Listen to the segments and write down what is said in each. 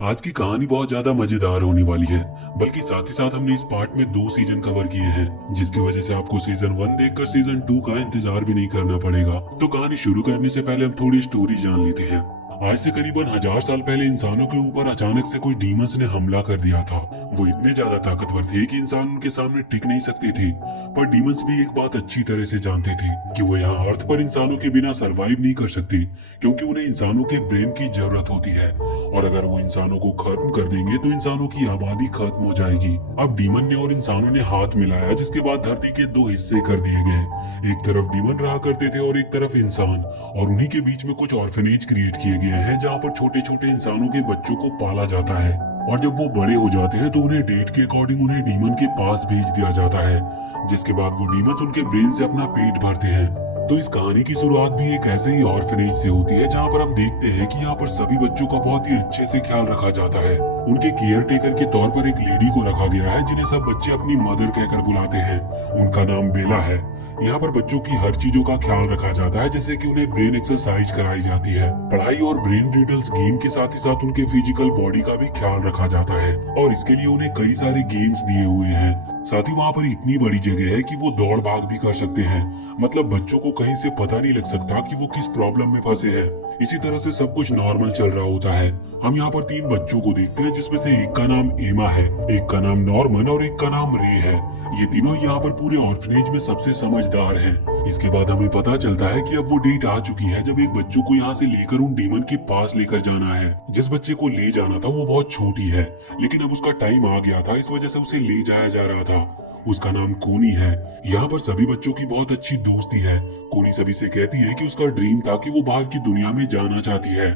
आज की कहानी बहुत ज्यादा मजेदार होने वाली है। बल्कि साथ ही साथ हमने इस पार्ट में 2 सीजन कवर किए हैं, जिसकी वजह से आपको सीजन 1 देखकर सीजन 2 का इंतजार भी नहीं करना पड़ेगा। तो कहानी शुरू करने से पहले हम थोड़ी स्टोरी जान लेते हैं। आज से करीबन 1000 साल पहले इंसानों के ऊपर अचानक से कोई डीमंस ने हमला कर दिया था। वो इतने ज्यादा ताकतवर थे कि इंसान उनके सामने टिक नहीं सकते थे। पर डीमंस भी एक बात अच्छी तरह से जानते थे कि वो यहाँ अर्थ पर इंसानों के बिना सरवाइव नहीं कर सकते, क्योंकि उन्हें इंसानों के ब्रेन की जरूरत होती है। और अगर वो इंसानों को खत्म कर देंगे तो इंसानों की आबादी खत्म हो जाएगी। अब डीमन ने और इंसानों ने हाथ मिलाया, जिसके बाद धरती के 2 हिस्से कर दिए गए। एक तरफ डीमन रहा करते थे और एक तरफ इंसान, और उन्हीं के बीच में कुछ ऑर्फनेज क्रिएट किए गए हैं, जहाँ पर छोटे छोटे इंसानों के बच्चों को पाला जाता है। और जब वो बड़े हो जाते हैं तो उन्हें डेट के अकॉर्डिंग उन्हें डीमन के पास भेज दिया जाता है, जिसके बाद वो डीमंस उनके ब्रेन से अपना पेट भरते हैं। तो इस कहानी की शुरुआत भी एक ऐसे ही ऑर्फनेज से होती है, जहाँ पर हम देखते हैं कि यहाँ पर सभी बच्चों का बहुत ही अच्छे से ख्याल रखा जाता है। उनके केयर टेकर के तौर पर एक लेडी को रखा गया है, जिन्हें सब बच्चे अपनी मदर कहकर बुलाते हैं। उनका नाम बेला है। यहाँ पर बच्चों की हर चीजों का ख्याल रखा जाता है, जैसे कि उन्हें ब्रेन एक्सरसाइज कराई जाती है। पढ़ाई और ब्रेन रिडल्स गेम के साथ ही साथ उनके फिजिकल बॉडी का भी ख्याल रखा जाता है, और इसके लिए उन्हें कई सारे गेम्स दिए हुए हैं। साथ ही वहाँ पर इतनी बड़ी जगह है कि वो दौड़ भाग भी कर सकते हैं। मतलब बच्चों को कहीं से पता नहीं लग सकता कि वो किस प्रॉब्लम में फंसे हैं। इसी तरह से सब कुछ नॉर्मल चल रहा होता है। हम यहाँ पर 3 बच्चों को देखते हैं, जिसमें से एक का नाम एमा है, एक का नाम नॉर्मन और एक का नाम रे है। ये तीनों यहाँ पर पूरे ऑर्फनेज में सबसे समझदार हैं। इसके बाद हमें पता चलता है कि अब वो डेट आ चुकी है जब एक बच्चों को यहाँ से लेकर उन डीमन के पास लेकर जाना है। जिस बच्चे को ले जाना था वो बहुत छोटी है, लेकिन अब उसका टाइम आ गया था, इस वजह से उसे ले जाया जा रहा था। उसका नाम कोनी है। यहाँ पर सभी बच्चों की बहुत अच्छी दोस्ती है। कोनी सभी से कहती है कि उसका ड्रीम था कि वो बाहर की दुनिया में जाना चाहती है,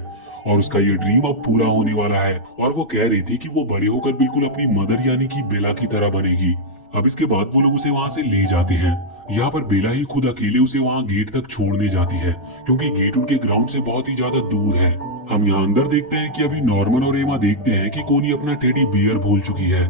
और उसका ये ड्रीम अब पूरा होने वाला है। और वो कह रही थी कि वो बड़े होकर बिल्कुल अपनी मदर यानी कि बेला की तरह बनेगी। अब इसके बाद वो लोग उसे वहाँ से ले जाते हैं। यहाँ पर बेला ही खुद अकेले उसे वहाँ गेट तक छोड़ने जाती है, क्योंकि गेट उनके ग्राउंड से बहुत ही ज्यादा दूर है। हम यहाँ अंदर देखते हैं कि अभी नॉर्मन और एमा देखते हैं कि कोनी अपना टेडी बियर भूल चुकी है,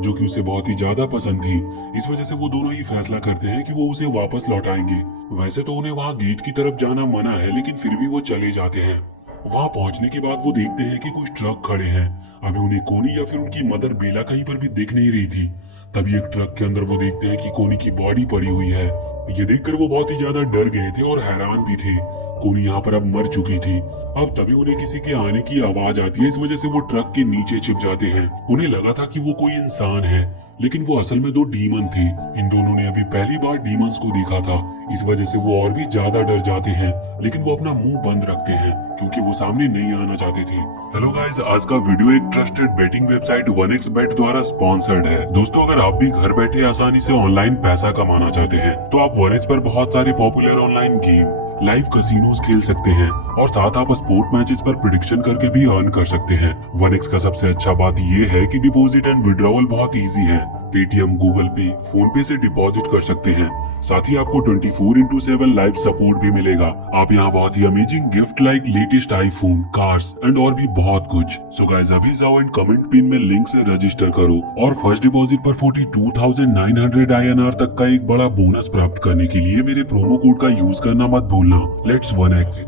जो कि उसे बहुत ही ज्यादा पसंद थी। इस वजह से वो दोनों ही फैसला करते हैं कि वो उसे वापस लौटाएंगे। वैसे तो उन्हें वहाँ गेट की तरफ जाना मना है, लेकिन फिर भी वो चले जाते हैं। वहाँ पहुँचने के बाद वो देखते हैं कि कुछ ट्रक खड़े हैं। अभी उन्हें कोनी या फिर उनकी मदर बेला कहीं पर भी दिख नहीं रही थी। तभी एक ट्रक के अंदर वो देखते हैं कि कोनी की बॉडी पड़ी हुई है। ये देखकर वो बहुत ही ज्यादा डर गए थे और हैरान भी थे। कोनी यहाँ पर अब मर चुकी थी। अब तभी उन्हें किसी के आने की आवाज आती है, इस वजह से वो ट्रक के नीचे छिप जाते हैं। उन्हें लगा था कि वो कोई इंसान है, लेकिन वो असल में 2 डीमन थे। इन दोनों ने अभी पहली बार डीमंस को देखा था, इस वजह से वो और भी ज्यादा डर जाते हैं। लेकिन वो अपना मुंह बंद रखते हैं, क्योंकि वो सामने नहीं आना चाहते थे। हेलो गाइस, आज का वीडियो एक ट्रस्टेड बेटिंग वेबसाइट 1xbet द्वारा स्पॉन्सर्ड है। दोस्तों, अगर आप भी घर बैठे आसानी से ऑनलाइन पैसा कमाना चाहते हैं, तो आप 1x पर बहुत सारे popular online game, live casinos खेल सकते हैं, और साथ आप स्पोर्ट मैचेस पर प्रिडिक्शन करके भी अर्न कर सकते हैं। 1x का सबसे अच्छा बात ये है कि डिपॉजिट एंड विड्रॉवल बहुत इजी है। पेटीएम, गूगल पे, फोन पे से डिपॉजिट कर सकते हैं। साथ ही आपको 24/7 लाइव सपोर्ट भी मिलेगा। आप यहाँ बहुत ही amazing gift like latest iPhone, cars and और भी बहुत कुछ। सो गाइस, अभी जाओ एंड कमेंट पिन में लिंक से रजिस्टर करो, और फर्स्ट डिपॉजिट पर 42,900 INR तक का एक बड़ा बोनस प्राप्त करने के लिए मेरे प्रोमो कोड का यूज करना मत भूलना। Let's 1x।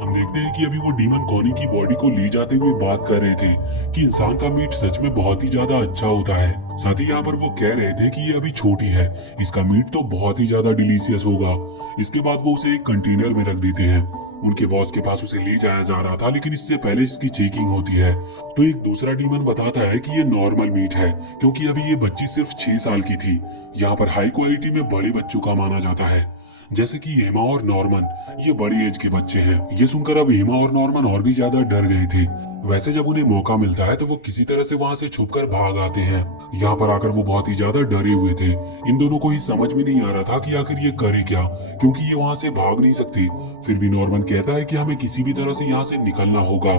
हम देखते हैं कि अभी वो डीमन कोनी की बॉडी को ले जाते हुए बात कर रहे थे कि इंसान का मीट सच में बहुत ही ज्यादा अच्छा होता है। साथ ही यहाँ पर वो कह रहे थे कि ये अभी छोटी है, इसका मीट तो बहुत ही ज्यादा डिलीशियस होगा। इसके बाद वो उसे एक कंटेनर में रख देते हैं। उनके बॉस के पास उसे ले जाया जा रहा था, लेकिन इससे पहले इसकी चेकिंग होती है। तो एक दूसरा डीमन बताता है कि ये नॉर्मल मीट है, क्योंकि अभी ये बच्ची सिर्फ 6 साल की थी। यहाँ पर हाई क्वालिटी में बड़े बच्चों का माना जाता है, जैसे कि एमा और नॉर्मन, ये बड़ी एज के बच्चे हैं। ये सुनकर अब एमा और नॉर्मन और भी ज्यादा डर गए थे। वैसे जब उन्हें मौका मिलता है तो वो किसी तरह से वहाँ से छुपकर भाग आते हैं। यहाँ पर आकर वो बहुत ही ज्यादा डरे हुए थे। इन दोनों को ही समझ में नहीं आ रहा था कि आखिर ये करे क्या, क्योंकि ये वहाँ से भाग नहीं सकते। फिर भी नॉर्मन कहता है कि हमें किसी भी तरह से यहाँ से निकलना होगा।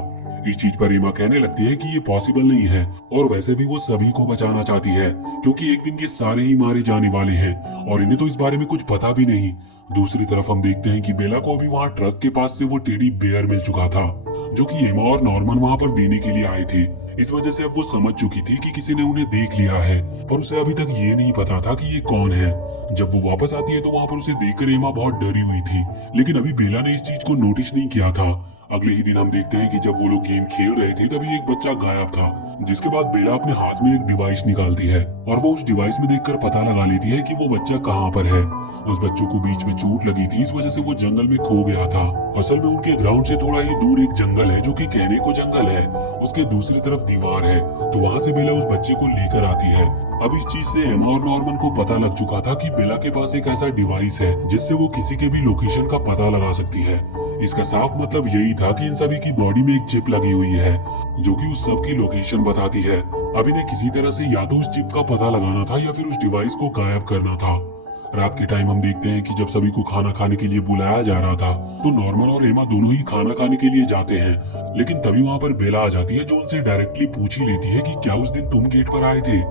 इस चीज पर एमा कहने लगती है कि ये पॉसिबल नहीं है, और वैसे भी वो सभी को बचाना चाहती है, क्योंकि एक दिन ये सारे ही मारे जाने वाले हैं, और इन्हें तो इस बारे में कुछ पता भी नहीं। दूसरी तरफ हम देखते हैं कि बेला को भी वहाँ ट्रक के पास से वो टेडी बेयर मिल चुका था, जो कि एमा और नॉर्मन वहाँ पर देने के लिए आए थे। इस वजह से अब वो समझ चुकी थी कि किसी ने उन्हें देख लिया है, पर उसे अभी तक ये नहीं पता था कि ये कौन है। जब वो वापस आती है तो वहाँ पर उसे देखकर एमा बहुत डरी हुई थी, लेकिन अभी बेला ने इस चीज को नोटिस नहीं किया था। अगले ही दिन हम देखते हैं कि जब वो लोग गेम खेल रहे थे तभी एक बच्चा गायब था, जिसके बाद बेला अपने हाथ में एक डिवाइस निकालती है और वो उस डिवाइस में देखकर पता लगा लेती है कि वो बच्चा कहाँ पर है। उस बच्चों को बीच में चोट लगी थी, इस वजह से वो जंगल में खो गया था। असल में उनके ग्राउंड से थोड़ा ही दूर एक जंगल है, जो कि कहने को जंगल है, उसके दूसरी तरफ दीवार है। तो वहाँ से बेला उस बच्चे को लेकर आती है। अब इस चीज से एमा और नॉर्मन को पता लग चुका था कि बेला के पास एक ऐसा डिवाइस है जिससे वो किसी के भी लोकेशन का पता लगा सकती है। इसका साफ मतलब यही था कि इन सभी की बॉडी में एक चिप लगी हुई है जो कि उस सब की लोकेशन बताती है। अब इन्हें किसी तरह से या तो उस चिप का पता लगाना था या फिर उस डिवाइस को गायब करना था। रात के टाइम हम देखते हैं कि जब सभी को खाना खाने के लिए बुलाया जा रहा था तो नॉर्मन और एमा दोनों ही खाना खाने के लिए जाते हैं, लेकिन तभी वहाँ पर बेला आ जाती है जो उनसे डायरेक्टली पूछ ही लेती है कि क्या उस दिन तुम गेट पर आए थे।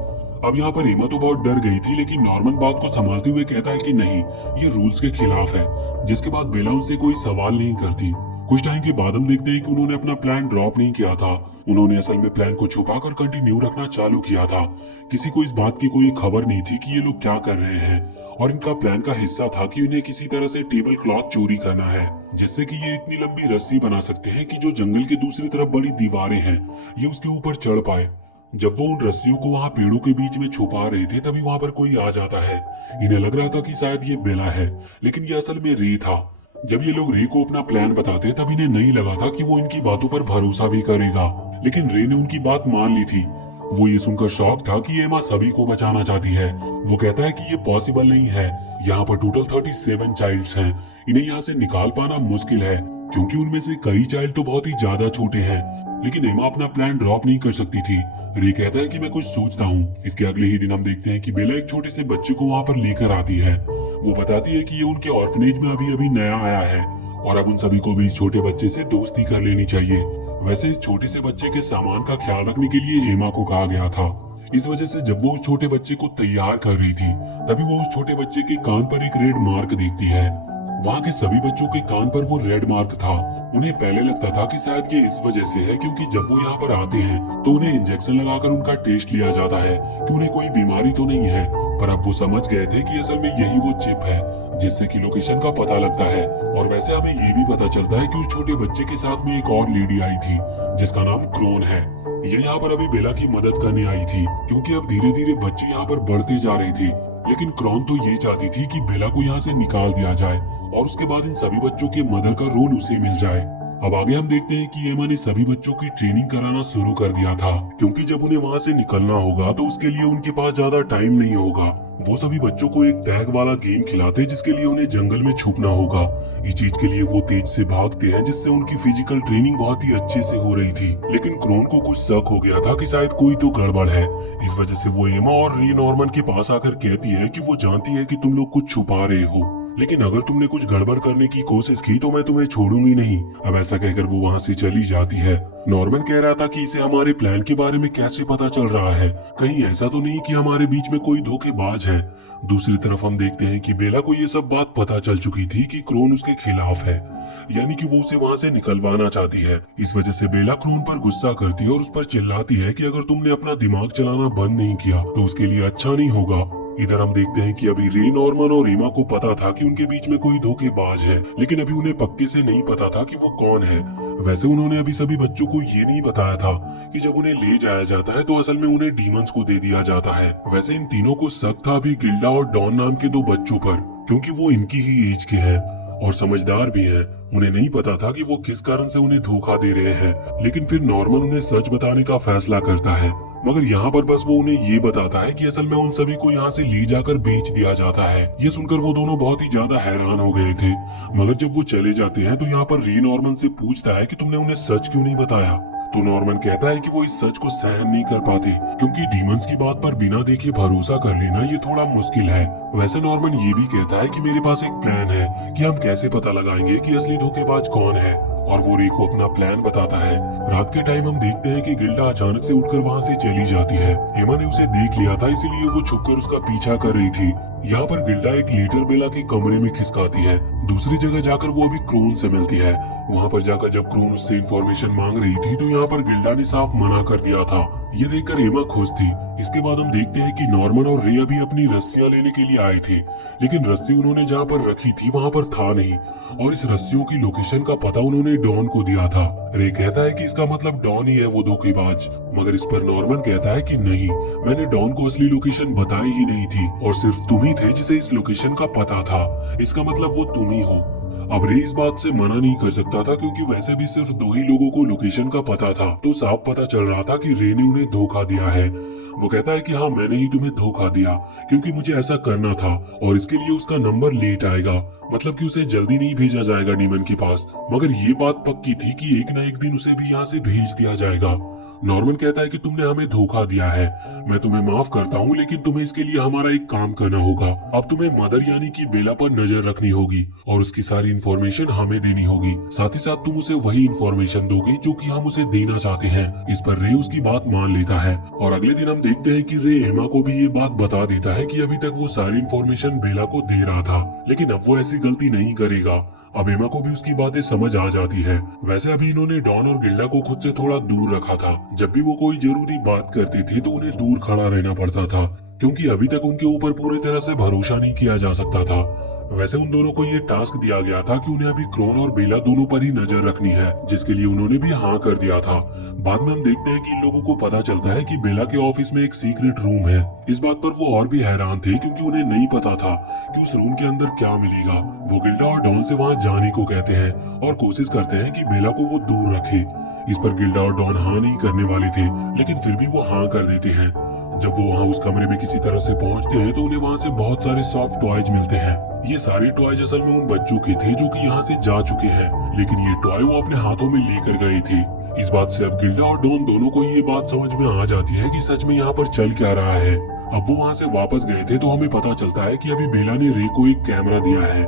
अब यहाँ पर एमा तो बहुत डर गई थी, लेकिन नॉर्मन बात को संभालते हुए कहता है कि नहीं, ये रूल्स के खिलाफ है, जिसके बाद बेला उनसे कोई सवाल नहीं करती। कुछ टाइम के बाद हम देखते हैं कि उन्होंने अपना प्लान ड्रॉप नहीं किया था। उन्होंने असल में प्लान को छुपाकर कंटिन्यू रखना चालू किया था। किसी को इस बात की कोई खबर नहीं थी कि ये लोग क्या कर रहे हैं, और इनका प्लान का हिस्सा था कि उन्हें किसी तरह से टेबल क्लॉथ चोरी करना है, जिससे कि ये इतनी लंबी रस्सी बना सकते हैं कि जो जंगल की दूसरी तरफ बड़ी दीवारें हैं ये उसके ऊपर चढ़ पाए। जब वो उन रस्सियों को वहाँ पेड़ों के बीच में छुपा रहे थे तभी वहाँ पर कोई आ जाता है। इन्हें लग रहा था कि शायद ये बेला है, लेकिन ये असल में रे था। जब ये लोग रे को अपना प्लान बताते तब इन्हें नहीं लगा था कि वो इनकी बातों पर भरोसा भी करेगा, लेकिन रे ने उनकी बात मान ली थी। वो ये सुनकर शॉक था कि एमा सभी को बचाना चाहती है। वो कहता है कि ये पॉसिबल नहीं है, यहाँ पर टोटल 37 चाइल्ड्स हैं, इन्हें यहाँ से निकाल पाना मुश्किल है, क्योंकि उनमें से कई चाइल्ड तो बहुत ही ज्यादा छोटे हैं। लेकिन एमा अपना प्लान ड्रॉप नहीं कर सकती थी। रे कहता है कि मैं कुछ सोचता हूँ। इसके अगले ही दिन हम देखते हैं कि बेला एक छोटे से बच्चे को वहाँ पर लेकर आती है। वो बताती है कि ये उनके ऑर्फनेज में अभी अभी नया आया है और अब उन सभी को भी इस छोटे बच्चे से दोस्ती कर लेनी चाहिए। वैसे इस छोटे से बच्चे के सामान का ख्याल रखने के लिए एमा को कहा गया था। इस वजह से जब वो उस छोटे बच्चे को तैयार कर रही थी तभी वो उस छोटे बच्चे के कान पर एक रेड मार्क देखती है। वहाँ के सभी बच्चों के कान पर वो रेड मार्क था। उन्हें पहले लगता था कि शायद ये इस वजह से है क्योंकि जब वो यहाँ पर आते हैं तो उन्हें इंजेक्शन लगाकर उनका टेस्ट लिया जाता है कि उन्हें कोई बीमारी तो नहीं है, पर अब वो समझ गए थे कि असल में यही वो चिप है जिससे कि लोकेशन का पता लगता है। और वैसे हमें ये भी पता चलता है कि उस छोटे बच्चे के साथ में एक और लेडी आई थी जिसका नाम क्रोन है। ये यहाँ पर अभी बेला की मदद करने आई थी क्योंकि अब धीरे धीरे बच्चे यहाँ पर बढ़ते जा रहे थे, लेकिन क्रोन तो ये चाहती थी कि बेला को यहाँ से निकाल दिया जाए और उसके बाद इन सभी बच्चों के मदर का रोल उसे मिल जाए। अब आगे हम देखते हैं कि एमा ने सभी बच्चों की ट्रेनिंग कराना शुरू कर दिया था, क्योंकि जब उन्हें वहाँ से निकलना होगा तो उसके लिए उनके पास ज्यादा टाइम नहीं होगा। वो सभी बच्चों को एक टैग वाला गेम खिलाते हैं जिसके लिए उन्हें जंगल में छुपना होगा। इस चीज के लिए वो तेज से भागते हैं जिससे उनकी फिजिकल ट्रेनिंग बहुत ही अच्छे से हो रही थी, लेकिन क्रोन को कुछ शक हो गया था कि शायद कोई तो गड़बड़ है। इस वजह से वो एमा और रे नॉर्मन के पास आकर कहती है कि वो जानती है कि तुम लोग कुछ छुपा रहे हो, लेकिन अगर तुमने कुछ गड़बड़ करने की कोशिश की तो मैं तुम्हें छोड़ूंगी नहीं। अब ऐसा कहकर वो वहाँ से चली जाती है। नॉर्मन कह रहा था कि इसे हमारे प्लान के बारे में कैसे पता चल रहा है, कहीं ऐसा तो नहीं कि हमारे बीच में कोई धोखेबाज है। दूसरी तरफ हम देखते हैं कि बेला को ये सब बात पता चल चुकी थी कि क्रोन उसके खिलाफ है, यानी कि वो उसे वहाँ से निकलवाना चाहती है। इस वजह से बेला क्रोन पर गुस्सा करती है और उस पर चिल्लाती है कि अगर तुमने अपना दिमाग चलाना बंद नहीं किया तो उसके लिए अच्छा नहीं होगा। इधर हम देखते हैं कि अभी रे नॉर्मन और एमा को पता था कि उनके बीच में कोई धोखेबाज है, लेकिन अभी उन्हें पक्के से नहीं पता था कि वो कौन है। वैसे उन्होंने अभी सभी बच्चों को ये नहीं बताया था कि जब उन्हें ले जाया जाता है तो असल में उन्हें डीमंस को दे दिया जाता है। वैसे इन तीनों को शक था अभी गिल्डा और डॉन नाम के दो बच्चों पर, क्योंकि वो इनकी ही एज के हैं और समझदार भी हैं। उन्हें नहीं पता था कि वो किस कारण से उन्हें धोखा दे रहे हैं, लेकिन फिर नॉर्मन उन्हें सच बताने का फैसला करता है। मगर यहाँ पर बस वो उन्हें ये बताता है कि असल में उन सभी को यहाँ से ले जाकर बेच दिया जाता है। ये सुनकर वो दोनों बहुत ही ज्यादा हैरान हो गए थे। मगर जब वो चले जाते हैं तो यहाँ पर रे नॉर्मन से पूछता है कि तुमने उन्हें सच क्यों नहीं बताया। तो नॉर्मन कहता है कि वो इस सच को सहन नहीं कर पाते, क्योंकि डीमंस की बात पर बिना देखे भरोसा कर लेना ये थोड़ा मुश्किल है। वैसे नॉर्मन ये भी कहता है कि मेरे पास एक प्लान है कि हम कैसे पता लगाएंगे कि असली धोखेबाज कौन है, और वो रे को अपना प्लान बताता है। रात के टाइम हम देखते हैं कि गिल्डा अचानक से उठकर वहाँ से चली जाती है। एमा ने उसे देख लिया था, इसीलिए वो छुपकर उसका पीछा कर रही थी। यहाँ पर गिल्डा एक लेटर बेला के कमरे में खिसकाती है। दूसरी जगह जाकर वो अभी क्रोन से मिलती है। वहाँ पर जाकर जब क्रोन उससे इंफॉर्मेशन मांग रही थी तो यहाँ पर गिल्डा ने साफ मना कर दिया था। ये देखकर एमा खुश थी। इसके बाद हम देखते हैं कि नॉर्मन और रे अभी अपनी रस्सियां लेने के लिए आए थे, लेकिन रस्सी उन्होंने जहाँ पर रखी थी वहाँ पर था नहीं, और इस रस्सियों की लोकेशन का पता उन्होंने डॉन को दिया था। रे कहता है कि इसका मतलब डॉन ही है वो धोखेबाज, मगर इस पर नॉर्मन कहता है कि नहीं, मैंने डॉन को असली लोकेशन बताई ही नहीं थी और सिर्फ तुम ही थे जिसे इस लोकेशन का पता था, इसका मतलब वो तुम ही हो। अब रे इस बात से मना नहीं कर सकता था क्योंकि वैसे भी सिर्फ 2 ही लोगों को लोकेशन का पता था, तो साफ पता चल रहा था कि रे ने उन्हें धोखा दिया है। वो कहता है कि हाँ, मैंने ही तुम्हें धोखा दिया क्योंकि मुझे ऐसा करना था और इसके लिए उसका नंबर लेट आएगा, मतलब कि उसे जल्दी नहीं भेजा जाएगा डीमन के पास, मगर ये बात पक्की थी कि एक ना एक दिन उसे भी यहाँ से भेज दिया जाएगा। नॉर्मन कहता है कि तुमने हमें धोखा दिया है, मैं तुम्हें माफ करता हूँ, लेकिन तुम्हें इसके लिए हमारा एक काम करना होगा। अब तुम्हें मदर यानी कि बेला पर नजर रखनी होगी और उसकी सारी इन्फॉर्मेशन हमें देनी होगी। साथ ही साथ तुम उसे वही इन्फॉर्मेशन दोगे जो कि हम उसे देना चाहते हैं। इस पर रे उसकी बात मान लेता है और अगले दिन हम देखते हैं कि रे एमा को भी ये बात बता देता है कि अभी तक वो सारी इन्फॉर्मेशन बेला को दे रहा था, लेकिन अब वो ऐसी गलती नहीं करेगा। अब एमा को भी उसकी बातें समझ आ जाती है। वैसे अभी इन्होंने डॉन और गिल्डा को खुद से थोड़ा दूर रखा था। जब भी वो कोई जरूरी बात करते थे तो उन्हें दूर खड़ा रहना पड़ता था, क्योंकि अभी तक उनके ऊपर पूरी तरह से भरोसा नहीं किया जा सकता था। वैसे उन दोनों को ये टास्क दिया गया था कि उन्हें अभी क्रोन और बेला दोनों पर ही नजर रखनी है, जिसके लिए उन्होंने भी हाँ कर दिया था। बाद में हम देखते हैं कि इन लोगों को पता चलता है कि बेला के ऑफिस में एक सीक्रेट रूम है। इस बात पर वो और भी हैरान थे क्योंकि उन्हें नहीं पता था कि उस रूम के अंदर क्या मिलेगा। वो गिल्डा और डॉन से वहाँ जाने को कहते हैं और कोशिश करते हैं कि बेला को वो दूर रखे। इस पर गिल्डा और डॉन हाँ नहीं करने वाले थे, लेकिन फिर भी वो हाँ कर देते हैं। जब वो वहाँ उस कमरे में किसी तरह से पहुँचते हैं तो उन्हें वहाँ से बहुत सारे सॉफ्ट टॉयज मिलते हैं। ये सारे टॉयज असल में उन बच्चों के थे जो कि यहाँ से जा चुके हैं, लेकिन ये टॉय वो अपने हाथों में लेकर गए थे। इस बात से अब गिल्डा और डॉन दोनों को ये बात समझ में आ जाती है कि सच में यहाँ पर चल क्या रहा है। अब वो वहाँ से वापस गए थे तो हमें पता चलता है कि अभी बेला ने रे को एक कैमरा दिया है,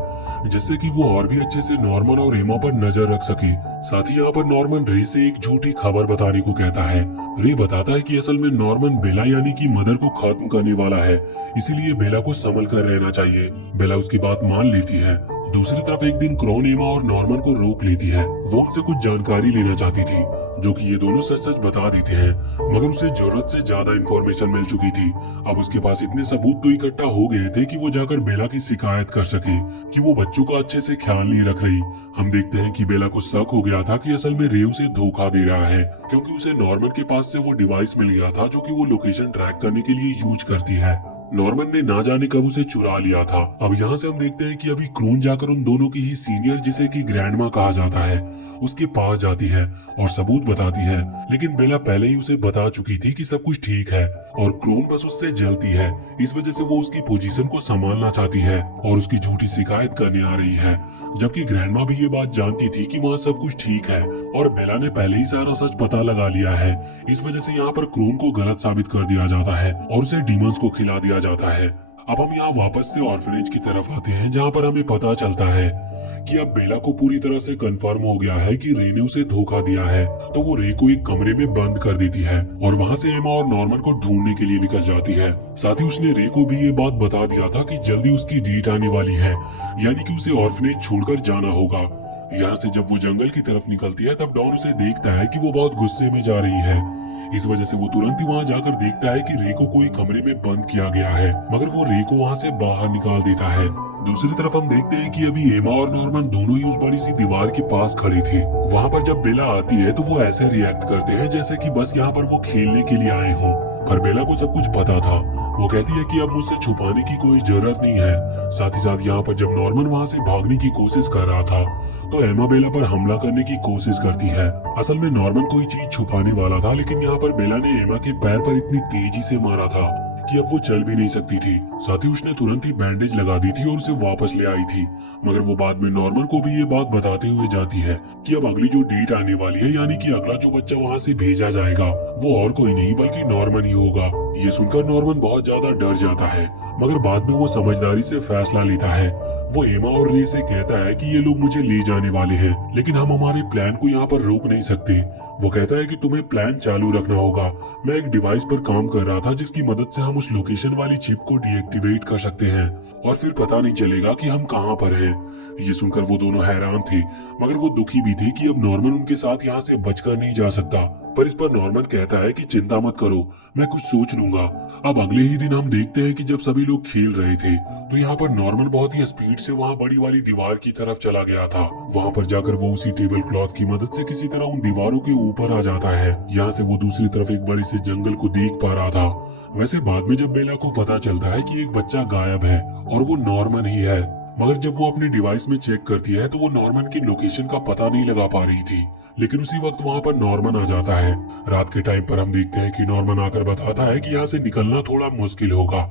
जिससे कि वो और भी अच्छे से नॉर्मन और एमा पर नजर रख सके। साथ ही यहाँ पर नॉर्मन रे से एक झूठी खबर बताने को कहता है। रे बताता है कि असल में नॉर्मन बेला यानी कि मदर को खत्म करने वाला है, इसीलिए बेला को संभल कर रहना चाहिए। बेला उसकी बात मान लेती है। दूसरी तरफ एक दिन क्रोन एमा और नॉर्मन को रोक लेती है। वो उनसे कुछ जानकारी लेना चाहती थी, जो कि ये दोनों सच सच बता देते हैं, मगर उसे जरूरत से ज्यादा इंफॉर्मेशन मिल चुकी थी। अब उसके पास इतने सबूत तो इकट्ठा हो गए थे कि वो जाकर बेला की शिकायत कर सके कि वो बच्चों का अच्छे से ख्याल नहीं रख रही। हम देखते हैं कि बेला को शक हो गया था कि असल में रे उसे धोखा दे रहा है, क्योंकि उसे नॉर्मन के पास से वो डिवाइस मिल गया था जो कि वो लोकेशन ट्रैक करने के लिए यूज करती है। नॉर्मन ने ना जाने कब उसे चुरा लिया था। अब यहाँ से हम देखते हैं कि अभी क्रोन जाकर उन दोनों की ही सीनियर, जिसे कि ग्रैंडमा कहा जाता है, उसके पास जाती है और सबूत बताती है, लेकिन बेला पहले ही उसे बता चुकी थी कि सब कुछ ठीक है और क्रोन बस उससे जलती है। इस वजह से वो उसकी पोजीशन को संभालना चाहती है और उसकी झूठी शिकायत करने आ रही है, जबकि ग्रैंडमा भी ये बात जानती थी कि वहाँ सब कुछ ठीक है और बेला ने पहले ही सारा सच पता लगा लिया है। इस वजह से यहाँ पर क्रोन को गलत साबित कर दिया जाता है और उसे डीमंस को खिला दिया जाता है। अब हम यहाँ वापस से ऑर्फनेज की तरफ आते हैं, जहाँ पर हमें पता चलता है कि अब बेला को पूरी तरह से कंफर्म हो गया है कि रे ने उसे धोखा दिया है, तो वो रे को एक कमरे में बंद कर देती है और वहाँ से एमा और नॉर्मन को ढूंढने के लिए निकल जाती है। साथ ही उसने रे को भी ये बात बता दिया था कि जल्दी उसकी डेट आने वाली है, यानी कि उसे ऑर्फनेज छोड़कर जाना होगा। यहाँ से जब वो जंगल की तरफ निकलती है तब डॉन उसे देखता है कि वो बहुत गुस्से में जा रही है। इस वजह से वो तुरंत ही वहाँ जाकर देखता है कि रे को कोई कमरे में बंद किया गया है, मगर वो रे को वहाँ से बाहर निकाल देता है। दूसरी तरफ हम देखते हैं कि अभी एमा और नॉर्मन दोनों ही उस बड़ी सी दीवार के पास खड़े थे। वहाँ पर जब बेला आती है तो वो ऐसे रिएक्ट करते हैं जैसे कि बस यहाँ पर वो खेलने के लिए आए हों, पर बेला को सब कुछ पता था। वो कहती है कि अब मुझसे छुपाने की कोई जरूरत नहीं है। साथ ही साथ यहाँ पर जब नॉर्मन वहाँ से भागने की कोशिश कर रहा था तो एमा बेला पर हमला करने की कोशिश करती है। असल में नॉर्मन कोई चीज छुपाने वाला था, लेकिन यहाँ पर बेला ने एमा के पैर पर इतनी तेजी से मारा था कि अब वो चल भी नहीं सकती थी। साथ ही उसने तुरंत ही बैंडेज लगा दी थी और उसे वापस ले आई थी, मगर वो बाद में नॉर्मन को भी ये बात बताते हुए जाती है कि अब अगली जो डेट आने वाली है, यानी कि अगला जो बच्चा वहाँ से भेजा जाएगा वो और कोई नहीं बल्कि नॉर्मन ही होगा। ये सुनकर नॉर्मन बहुत ज्यादा डर जाता है, मगर बाद में वो समझदारी से फैसला लेता है। वो एमा और रे से कहता है कि ये लोग मुझे ले जाने वाले हैं, लेकिन हम हमारे प्लान को यहाँ पर रोक नहीं सकते। वो कहता है कि तुम्हें प्लान चालू रखना होगा। मैं एक डिवाइस पर काम कर रहा था जिसकी मदद से हम उस लोकेशन वाली चिप को डीएक्टिवेट कर सकते हैं और फिर पता नहीं चलेगा कि हम कहाँ पर हैं। ये सुनकर वो दोनों हैरान थे, मगर वो दुखी भी थे कि अब नॉर्मन उनके साथ यहाँ से बचकर नहीं जा सकता। पर इस पर नॉर्मन कहता है कि चिंता मत करो, मैं कुछ सोच लूंगा। अब अगले ही दिन हम देखते हैं कि जब सभी लोग खेल रहे थे तो यहाँ पर नॉर्मन बहुत ही स्पीड से वहाँ बड़ी वाली दीवार की तरफ चला गया था। वहाँ पर जाकर वो उसी टेबल क्लॉथ की मदद से किसी तरह उन दीवारों के ऊपर आ जाता है। यहाँ से वो दूसरी तरफ एक बड़े से जंगल को देख पा रहा था। वैसे बाद में जब बेला को पता चलता है कि एक बच्चा गायब है और वो नॉर्मन ही है, मगर जब वो अपने डिवाइस में चेक करती है तो वो नॉर्मन की लोकेशन का पता नहीं लगा पा रही थी। लेकिन उसी वक्त वहाँ पर नॉर्मन आ जाता है। रात के टाइम पर हम देखते हैं कि नॉर्मन आकर बताता है कि यहाँ से निकलना थोड़ा मुश्किल होगा,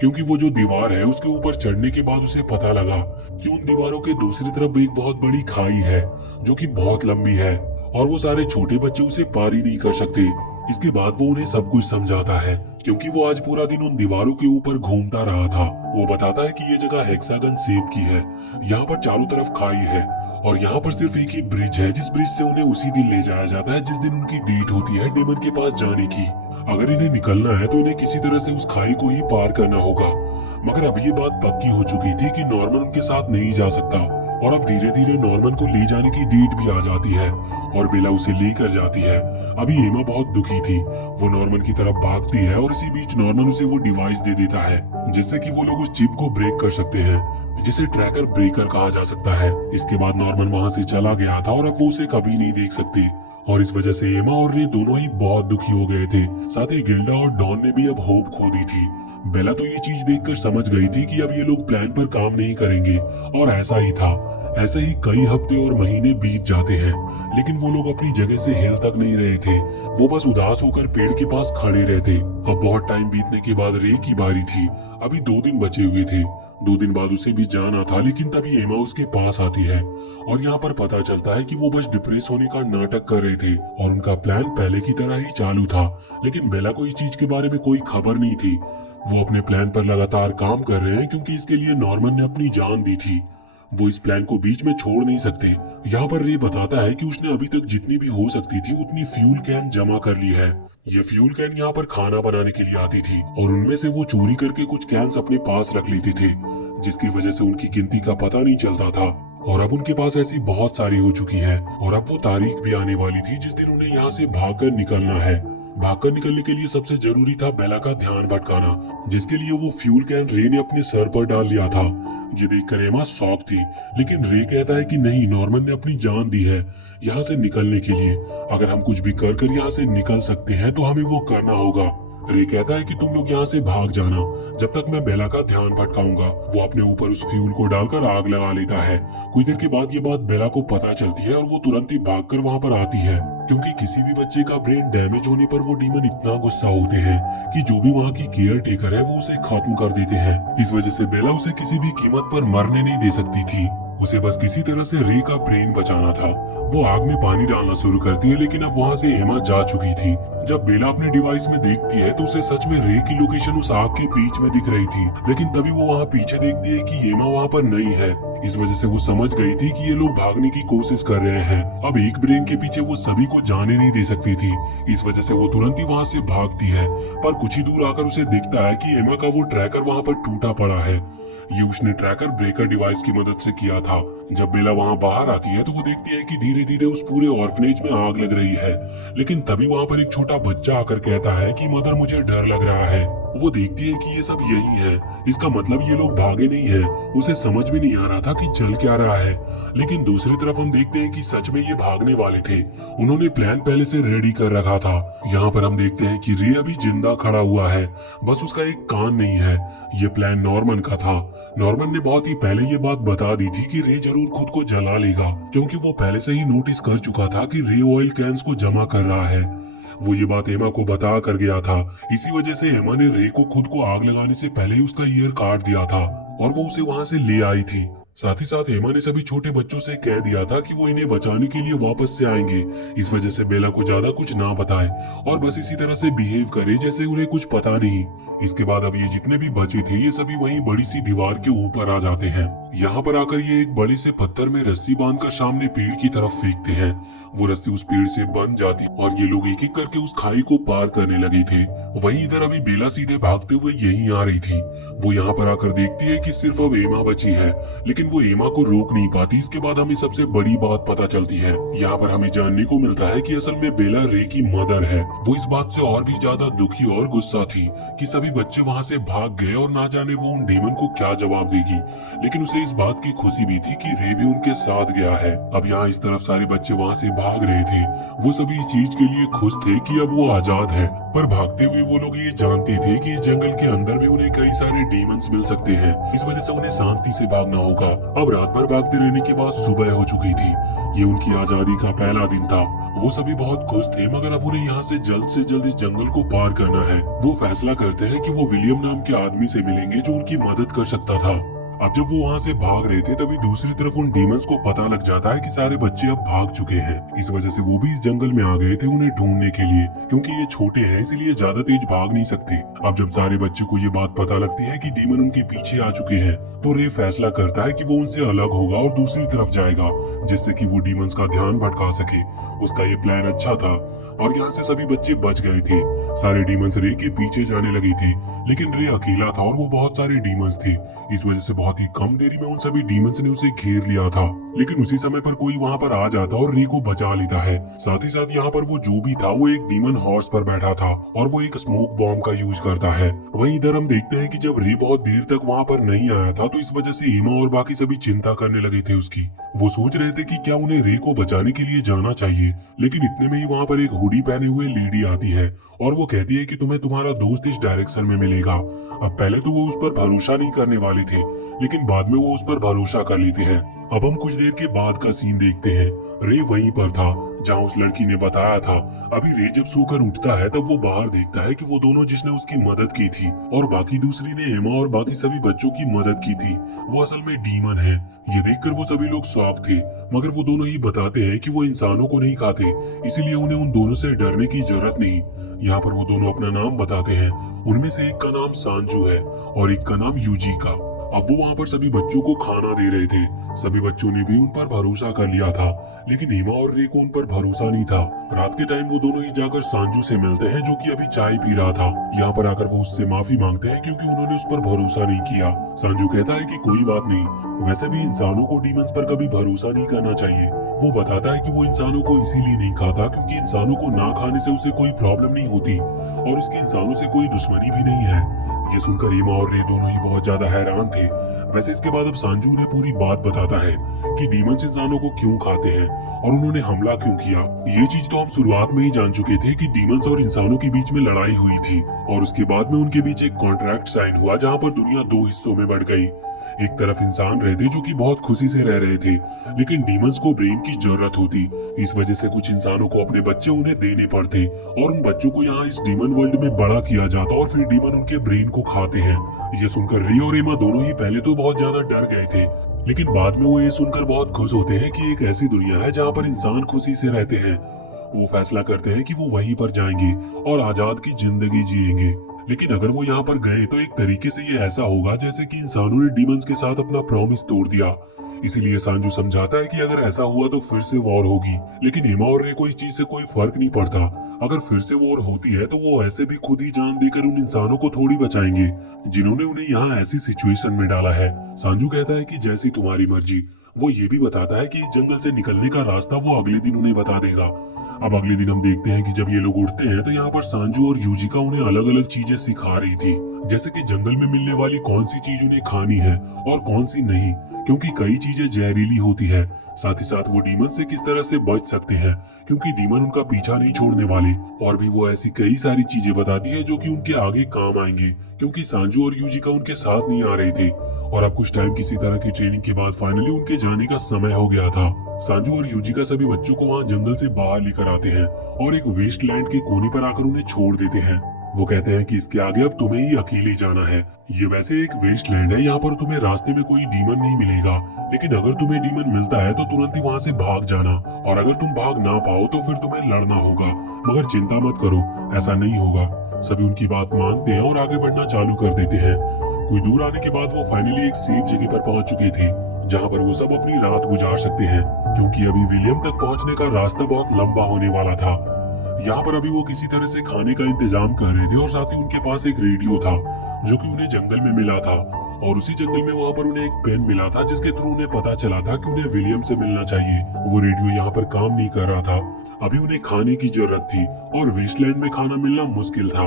क्योंकि वो जो दीवार है उसके ऊपर चढ़ने के बाद उसे पता लगा कि उन दीवारों के दूसरी तरफ एक बहुत बड़ी खाई है जो कि बहुत लंबी है और वो सारे छोटे बच्चे उसे पार ही नहीं कर सकते। इसके बाद वो उन्हें सब कुछ समझाता है, क्योंकि वो आज पूरा दिन उन दीवारों के ऊपर घूमता रहा था। वो बताता है कि ये जगह हेक्सागन शेप की है, यहाँ पर चारों तरफ खाई है और यहाँ पर सिर्फ एक ही ब्रिज है, जिस ब्रिज से उन्हें उसी दिन ले जाया जाता है जिस दिन उनकी डेट होती है डेमन के पास जाने की। अगर इन्हें निकलना है तो इन्हें किसी तरह से उस खाई को ही पार करना होगा। मगर अब ये बात पक्की हो चुकी थी कि नॉर्मन उनके साथ नहीं जा सकता और अब धीरे धीरे नॉर्मन को ले जाने की डेट भी आ जाती है और बेला उसे लेकर जाती है। अभी एमा बहुत दुखी थी, वो नॉर्मन की तरफ भागती है और इसी बीच नॉर्मन उसे वो डिवाइस दे देता है जिससे कि वो लोग उस चिप को ब्रेक कर सकते हैं, जिसे ट्रैकर ब्रेकर कहा जा सकता है। इसके बाद नॉर्मन वहाँ से चला गया था और अब वो उसे कभी नहीं देख सकते और इस वजह से एमा और रे दोनों ही बहुत दुखी हो गए थे। साथ ही गिल्डा और डॉन ने भी अब होप खो दी थी। बेला तो ये चीज देखकर समझ गई थी कि अब ये लोग प्लान पर काम नहीं करेंगे और ऐसा ही था। ऐसे ही कई हफ्ते और महीने बीत जाते हैं, लेकिन वो लोग अपनी जगह से हिल तक नहीं रहे थे। वो बस उदास होकर पेड़ के पास खड़े रहते। अब बहुत टाइम बीतने के बाद रे की बारी थी। अभी 2 दिन बचे हुए थे। 2 दिन बाद उसे भी जाना था, लेकिन तभी एमा उसके पास आती है और यहाँ पर पता चलता है कि वो बस डिप्रेस होने का नाटक कर रहे थे और उनका प्लान पहले की तरह ही चालू था। लेकिन बेला को इस चीज के बारे में कोई खबर नहीं थी। वो अपने प्लान पर लगातार काम कर रहे हैं क्योंकि इसके लिए नॉर्मन ने अपनी जान दी थी। वो इस प्लान को बीच में छोड़ नहीं सकते। यहाँ पर रे बताता है कि उसने अभी तक जितनी भी हो सकती थी उतनी फ्यूल कैन जमा कर ली है। ये फ्यूल कैन यहाँ पर खाना बनाने के लिए आती थी और उनमें से वो चोरी करके कुछ कैंस अपने पास रख लेते थे, जिसकी वजह से उनकी गिनती का पता नहीं चलता था। और अब उनके पास ऐसी बहुत सारी हो चुकी है और अब वो तारीख भी आने वाली थी जिस दिन उन्हें यहाँ से भागकर निकलना है। भागकर निकलने के लिए सबसे जरूरी था बेला का ध्यान भटकाना, जिसके लिए वो फ्यूल कैन रे ने अपने सर पर डाल लिया था। ये देखकर एमा शॉक थी, लेकिन रे कहता है कि नहीं, नॉर्मन ने अपनी जान दी है यहाँ से निकलने के लिए। अगर हम कुछ भी कर कर यहाँ से निकल सकते हैं तो हमें वो करना होगा। रे कहता है कि तुम लोग यहाँ से भाग जाना जब तक मैं बेला का ध्यान भटकाऊंगा। वो अपने ऊपर उस फ्यूल को डालकर आग लगा लेता है। कुछ देर के बाद ये बात बेला को पता चलती है और वो तुरंत ही भागकर वहाँ पर आती है, क्योंकि किसी भी बच्चे का ब्रेन डैमेज होने पर वो डीमन इतना गुस्सा होते हैं कि जो भी वहाँ की केयर टेकर है वो उसे खत्म कर देते हैं। इस वजह से बेला उसे किसी भी कीमत पर मरने नहीं दे सकती थी। उसे बस किसी तरह से रे का ब्रेन बचाना था। वो आग में पानी डालना शुरू करती है, लेकिन अब वहाँ से एमा जा चुकी थी। जब बेला अपने डिवाइस में देखती है तो उसे सच में रे की लोकेशन उस आग के बीच में दिख रही थी, लेकिन तभी वो वहाँ पीछे देखती है कि एमा वहाँ पर नहीं है। इस वजह से वो समझ गई थी कि ये लोग भागने की कोशिश कर रहे हैं। अब एक ब्रेन के पीछे वो सभी को जाने नहीं दे सकती थी। इस वजह से वो तुरंत ही वहाँ से भागती है, पर कुछ ही दूर आकर उसे दिखता है कि एमा का वो ट्रैकर वहाँ पर टूटा पड़ा है। ये उसने ट्रैकर ब्रेकर डिवाइस की मदद से किया था। जब बेला वहाँ बाहर आती है तो वो देखती है कि धीरे धीरे उस पूरे ऑर्फनेज में आग लग रही है, लेकिन तभी वहाँ पर एक छोटा बच्चा आकर कहता है कि मदर, मुझे डर लग रहा है। वो देखती है कि ये सब यही है, इसका मतलब ये लोग भागे नहीं है। उसे समझ में नहीं आ रहा था कि चल क्या रहा है, लेकिन दूसरी तरफ हम देखते हैं कि सच में ये भागने वाले थे। उन्होंने प्लान पहले से रेडी कर रखा था। यहाँ पर हम देखते हैं कि रे अभी जिंदा खड़ा हुआ है, बस उसका एक कान नहीं है। ये प्लान नॉर्मन का था। नॉर्मन ने बहुत ही पहले ये बात बता दी थी कि रे जरूर खुद को जला लेगा, क्योंकि वो पहले से ही नोटिस कर चुका था कि रे ऑयल कैंस को जमा कर रहा है। वो ये बात एमा को बता कर गया था। इसी वजह से एमा ने रे को खुद को आग लगाने से पहले ही उसका ईयर काट दिया था और वो उसे वहाँ से ले आई थी। साथ ही साथ एमा ने सभी छोटे बच्चों से कह दिया था कि वो इन्हें बचाने के लिए वापस से आएंगे। इस वजह से बेला को ज्यादा कुछ ना बताए और बस इसी तरह से बिहेव करे जैसे उन्हें कुछ पता नहीं। इसके बाद अब ये जितने भी बचे थे ये सभी वहीं बड़ी सी दीवार के ऊपर आ जाते हैं। यहाँ पर आकर ये एक बड़े से पत्थर में रस्सी बांधकर सामने पेड़ की तरफ फेंकते हैं। वो रस्सी उस पेड़ से बंध जाती और ये लोग एक एक करके उस खाई को पार करने लगे थे। वहीं इधर अभी बेला सीधे भागते हुए यहीं आ रही थी। वो यहाँ पर आकर देखती है कि सिर्फ अब एमा बची है, लेकिन वो एमा को रोक नहीं पाती। इसके बाद हमें सबसे बड़ी बात पता चलती है। यहाँ पर हमें जानने को मिलता है कि असल में बेला रे की मदर है। वो इस बात से और भी ज्यादा दुखी और गुस्सा थी कि सभी बच्चे वहाँ से भाग गए और ना जाने वो उन डेमन को क्या जवाब देगी। लेकिन उसे इस बात की खुशी भी थी कि रे भी उनके साथ गया है। अब यहाँ इस तरफ सारे बच्चे वहाँ से भाग रहे थे। वो सभी इस चीज के लिए खुश थे कि अब वो आजाद है, पर भागते हुए वो लोग ये जानते थे कि इस जंगल के अंदर भी उन्हें कई सारे डीमंस मिल सकते हैं। इस वजह से उन्हें शांति से भागना होगा। अब रात भर भागते रहने के बाद सुबह हो चुकी थी। ये उनकी आजादी का पहला दिन था। वो सभी बहुत खुश थे, मगर अब उन्हें यहाँ से जल्द इस जंगल को पार करना है। वो फैसला करते हैं कि वो विलियम नाम के आदमी से मिलेंगे जो उनकी मदद कर सकता था। अब जब वो वहाँ से भाग रहे थे तभी दूसरी तरफ उन डीमंस को पता लग जाता है कि सारे बच्चे अब भाग चुके हैं। इस वजह से वो भी इस जंगल में आ गए थे उन्हें ढूंढने के लिए, क्योंकि ये छोटे हैं इसलिए ज्यादा तेज भाग नहीं सकते। अब जब सारे बच्चों को ये बात पता लगती है कि डीमन उनके पीछे आ चुके हैं, तो रे फैसला करता है कि वो उनसे अलग होगा और दूसरी तरफ जाएगा, जिससे कि वो डीमंस का ध्यान भटका सके। उसका ये प्लान अच्छा था और यहाँ से सभी बच्चे बच गए थे। सारे डीमंस रे के पीछे जाने लगे थे, लेकिन रे अकेला था और वो बहुत सारे डीमंस थे। इस वजह से बहुत ही कम देरी में उन सभी डीमंस ने उसे घेर लिया था। लेकिन उसी समय पर कोई वहाँ पर आ जाता और रे को बचा लेता है। साथ ही साथ यहाँ पर वो जो भी था वो एक डीमन हॉर्स पर बैठा था और वो एक स्मोक बॉम्ब का यूज करता है। वहीं इधर हम देखते हैं कि जब रे बहुत देर तक वहाँ पर नहीं आया था तो इस वजह से एमा और बाकी सभी चिंता करने लगे थे उसकी। वो सोच रहे थे कि क्या उन्हें रे को बचाने के लिए जाना चाहिए। लेकिन इतने में ही वहाँ पर एक हुडी पहने हुए लेडी आती है और वो कहती है कि तुम्हें तुम्हारा दोस्त इस डायरेक्शन में मिलेगा। अब पहले तो वो उस पर भरोसा नहीं करने वाले थे, लेकिन बाद में वो उस पर भरोसा कर लेते हैं। अब हम कुछ देर के बाद का सीन देखते हैं। रे वहीं पर था जहाँ उस लड़की ने बताया था। अभी रे जब सोकर उठता है तब वो बाहर देखता है कि वो दोनों जिसने उसकी मदद की थी और बाकी दूसरी ने एमा और बाकी सभी बच्चों की मदद की थी, वो असल में डीमन है। ये देखकर वो सभी लोग शॉक थे, मगर वो दोनों ही बताते हैं कि वो इंसानों को नहीं खाते, इसीलिए उन्हें उन दोनों से डरने की जरूरत नहीं। यहाँ पर वो दोनों अपना नाम बताते हैं। उनमें से एक का नाम सांजू है और एक का नाम यूजी का। अब वो वहाँ पर सभी बच्चों को खाना दे रहे थे। सभी बच्चों ने भी उन पर भरोसा कर लिया था, लेकिन एमा और रे को उन पर भरोसा नहीं था। रात के टाइम वो दोनों ही जाकर सांजू से मिलते हैं जो कि अभी चाय पी रहा था। यहाँ पर आकर वो उससे माफी मांगते हैं क्योंकि उन्होंने उस पर भरोसा नहीं किया। सांजू कहता है कि कोई बात नहीं, वैसे भी इंसानों को डीमंस पर कभी भरोसा नहीं करना चाहिए। वो बताता है कि वो इंसानों को इसीलिए नहीं खाता क्योंकि इंसानों को ना खाने से उसे कोई प्रॉब्लम नहीं होती और उसकी इंसानों से कोई दुश्मनी भी नहीं है। ये सुनकर एमा और रे दोनों ही बहुत ज्यादा हैरान थे। वैसे इसके बाद अब सांजू ने पूरी बात बताता है कि डीमंस इंसानों को क्यों खाते हैं और उन्होंने हमला क्यों किया। ये चीज तो हम शुरुआत में ही जान चुके थे कि डीमंस और इंसानों के बीच में लड़ाई हुई थी और उसके बाद में उनके बीच एक कॉन्ट्रैक्ट साइन हुआ जहाँ पर दुनिया दो हिस्सों में बढ़ गई। एक तरफ इंसान रहते जो कि बहुत खुशी से रह रहे थे, लेकिन डीमंस को ब्रेन की जरूरत होती। इस वजह से कुछ इंसानों को अपने बच्चे उन्हें देने पड़ते और उन बच्चों को यहाँ इस डीमन वर्ल्ड में बड़ा किया जाता और फिर डीमन उनके ब्रेन को खाते हैं। ये सुनकर रे और एमा दोनों ही पहले तो बहुत ज्यादा डर गए थे, लेकिन बाद में वो ये सुनकर बहुत खुश होते हैं कि एक ऐसी दुनिया है जहाँ पर इंसान खुशी से रहते हैं। वो फैसला करते हैं कि वो वहीं पर जाएंगे और आजाद की जिंदगी जिएंगे। लेकिन अगर वो यहाँ पर गए तो एक तरीके से ये ऐसा होगा जैसे कि इंसानों ने डीमंस के साथ अपना प्रॉमिस तोड़ दिया। इसीलिए सांजू समझाता है कि अगर ऐसा हुआ तो फिर से वॉर होगी, लेकिन एमा और रे को इस चीज से कोई फर्क नहीं पड़ता। अगर फिर से वॉर होती है तो वो ऐसे भी खुद ही जान देकर उन इंसानों को थोड़ी बचाएंगे जिन्होंने उन्हें यहाँ ऐसी सिचुएशन में डाला है। सांजू कहता है कि जैसी तुम्हारी मर्जी। वो ये भी बताता है कि इस जंगल से निकलने का रास्ता वो अगले दिन उन्हें बता देगा। अब अगले दिन हम देखते हैं कि जब ये लोग उठते हैं तो यहाँ पर सांजू और यूजिका उन्हें अलग अलग चीजें सिखा रही थी, जैसे कि जंगल में मिलने वाली कौन सी चीज उन्हें खानी है और कौन सी नहीं, क्योंकि कई चीजें जहरीली होती है। साथ ही साथ वो डीमन से किस तरह से बच सकते हैं क्योंकि डीमन उनका पीछा नहीं छोड़ने वाले। और भी वो ऐसी कई सारी चीजें बताती है जो कि उनके आगे काम आएंगे, क्योंकि सांजू और यूजिका उनके साथ नहीं आ रहे थे। और अब कुछ टाइम किसी तरह की ट्रेनिंग के बाद फाइनली उनके जाने का समय हो गया था। सांजू और यूजिका सभी बच्चों को वहाँ जंगल से बाहर लेकर आते हैं और एक वेस्टलैंड के कोने पर आकर उन्हें छोड़ देते हैं। वो कहते हैं कि इसके आगे अब तुम्हें ही अकेले जाना है। ये वैसे एक वेस्टलैंड है, यहाँ पर तुम्हें रास्ते में कोई डीमन नहीं मिलेगा, लेकिन अगर तुम्हें डीमन मिलता है तो तुरंत ही वहाँ से भाग जाना, और अगर तुम भाग ना पाओ तो फिर तुम्हें लड़ना होगा। मगर चिंता मत करो, ऐसा नहीं होगा। सभी उनकी बात मानते हैं और आगे बढ़ना चालू कर देते हैं। कुछ दूर आने के बाद वो फाइनली एक सेफ जगह पर पहुंच चुके थे जहां पर वो सब अपनी रात गुजार सकते हैं, क्योंकि अभी विलियम तक पहुंचने का रास्ता बहुत लंबा होने वाला था। यहाँ पर अभी वो किसी तरह से खाने का इंतजाम कर रहे थे और साथ ही उनके पास एक रेडियो था जो कि उन्हें जंगल में मिला था। और उसी जंगल में वहाँ पर उन्हें एक पेन मिला था जिसके थ्रू उन्हें पता चला था कि उन्हें विलियम से मिलना चाहिए। वो रेडियो यहाँ पर काम नहीं कर रहा था। अभी उन्हें खाने की जरूरत थी और वेस्टलैंड में खाना मिलना मुश्किल था।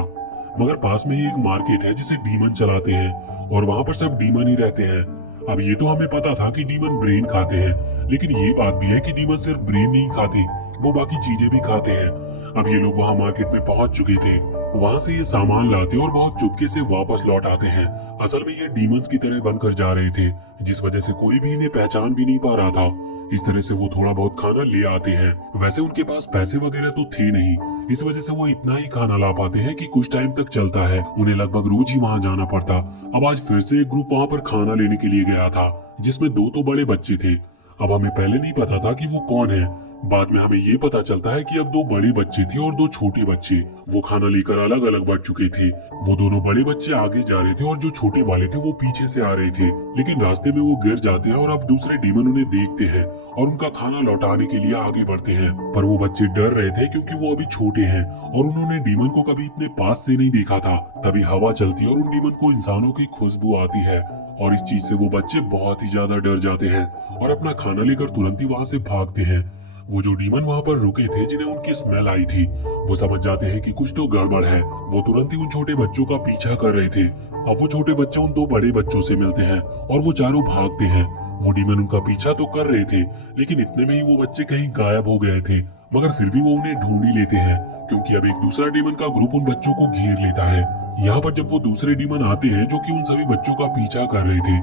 मगर पास में ही एक मार्केट है जिसे डीमन चलाते हैं और वहाँ पर सब डीमन ही रहते हैं। अब ये तो हमें पता था कि डीमन ब्रेन खाते हैं, लेकिन ये बात भी है कि डीमन सिर्फ ब्रेन नहीं खाते, वो बाकी चीजें भी खाते हैं। अब ये लोग वहाँ मार्केट में पहुंच चुके थे। वहाँ से ये सामान लाते और बहुत चुपके से वापस लौट आते हैं। असल में ये डीमंस की तरह बनकर जा रहे थे, जिस वजह से कोई भी इन्हें पहचान भी नहीं पा रहा था। इस तरह से वो थोड़ा बहुत खाना ले आते हैं। वैसे उनके पास पैसे वगैरह तो थे नहीं, इस वजह से वो इतना ही खाना ला पाते हैं कि कुछ टाइम तक चलता है। उन्हें लगभग रोज ही वहाँ जाना पड़ता। अब आज फिर से एक ग्रुप वहाँ पर खाना लेने के लिए गया था, जिसमें 2 तो बड़े बच्चे थे। अब हमें पहले नहीं पता था कि वो कौन है। बाद में हमें ये पता चलता है कि अब 2 बड़े बच्चे थे और 2 छोटे बच्चे। वो खाना लेकर अलग अलग बढ़ चुके थे। वो दोनों बड़े बच्चे आगे जा रहे थे और जो छोटे वाले थे वो पीछे से आ रहे थे, लेकिन रास्ते में वो गिर जाते हैं और अब दूसरे डीमन उन्हें देखते हैं और उनका खाना लौटाने के लिए आगे बढ़ते हैं। पर वो बच्चे डर रहे थे क्योंकि वो अभी छोटे हैं और उन्होंने डीमन को कभी इतने पास से नहीं देखा था। तभी हवा चलती है और उन डीमन को इंसानों की खुशबू आती है और इस चीज से वो बच्चे बहुत ही ज्यादा डर जाते हैं और अपना खाना लेकर तुरंत ही वहाँ से भागते हैं। वो जो डीमन वहाँ पर रुके थे जिन्हें उनकी स्मेल आई थी, वो समझ जाते हैं कि कुछ तो गड़बड़ है। वो तुरंत ही उन छोटे बच्चों का पीछा कर रहे थे। अब वो छोटे बच्चे उन 2 बड़े बच्चों से मिलते हैं और वो चारों भागते हैं। वो डीमन उनका पीछा तो कर रहे थे, लेकिन इतने में ही वो बच्चे कहीं गायब हो गए थे। मगर फिर भी वो उन्हें ढूंढ ही लेते हैं क्योंकि अब एक दूसरा डीमन का ग्रुप उन बच्चों को घेर लेता है। यहाँ पर जब वो दूसरे डीमन आते हैं जो कि उन सभी बच्चों का पीछा कर रहे थे,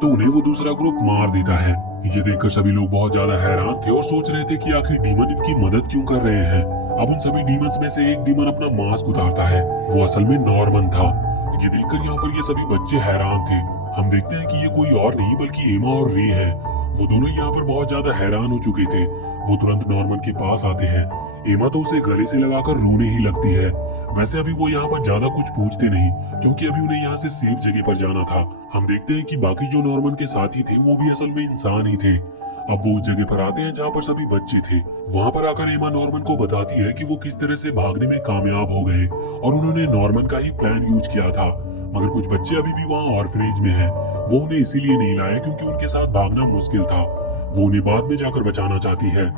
तो उन्हें वो दूसरा ग्रुप मार देता है। ये देखकर सभी लोग बहुत ज्यादा हैरान थे और सोच रहे थे कि आखिर डीमन इनकी मदद क्यों कर रहे हैं। अब उन सभी डीमंस में से एक डीमन अपना मास्क उतारता है। वो असल में नॉर्मन था। ये देखकर यहाँ पर ये सभी बच्चे हैरान थे। हम देखते हैं कि ये कोई और नहीं बल्कि एमा और रे है। वो दोनों यहाँ पर बहुत ज्यादा हैरान हो चुके थे। वो तुरंत नॉर्मन के पास आते हैं। एमा तो उसे गले से लगाकर रोने ही लगती है। वैसे अभी वो यहाँ पर ज्यादा कुछ पूछते नहीं क्योंकि अभी उन्हें यहाँ से सेफ जगह पर जाना था। हम देखते हैं कि बाकी जो नॉर्मन के साथी थे वो भी असल में इंसान ही थे। अब वो उस जगह पर आते हैं जहाँ पर सभी बच्चे थे। वहाँ पर आकर एमा नॉर्मन को बताती है कि वो किस तरह से भागने में कामयाब हो गए और उन्होंने नॉर्मन का ही प्लान यूज किया था। मगर कुछ बच्चे अभी भी वहाँ ऑर्फनेज में हैं। वो उन्हें इसीलिए नहीं लाए क्योंकि उनके साथ भागना मुश्किल था। वो उन्हें बाद में जाकर बचाना चाहती है।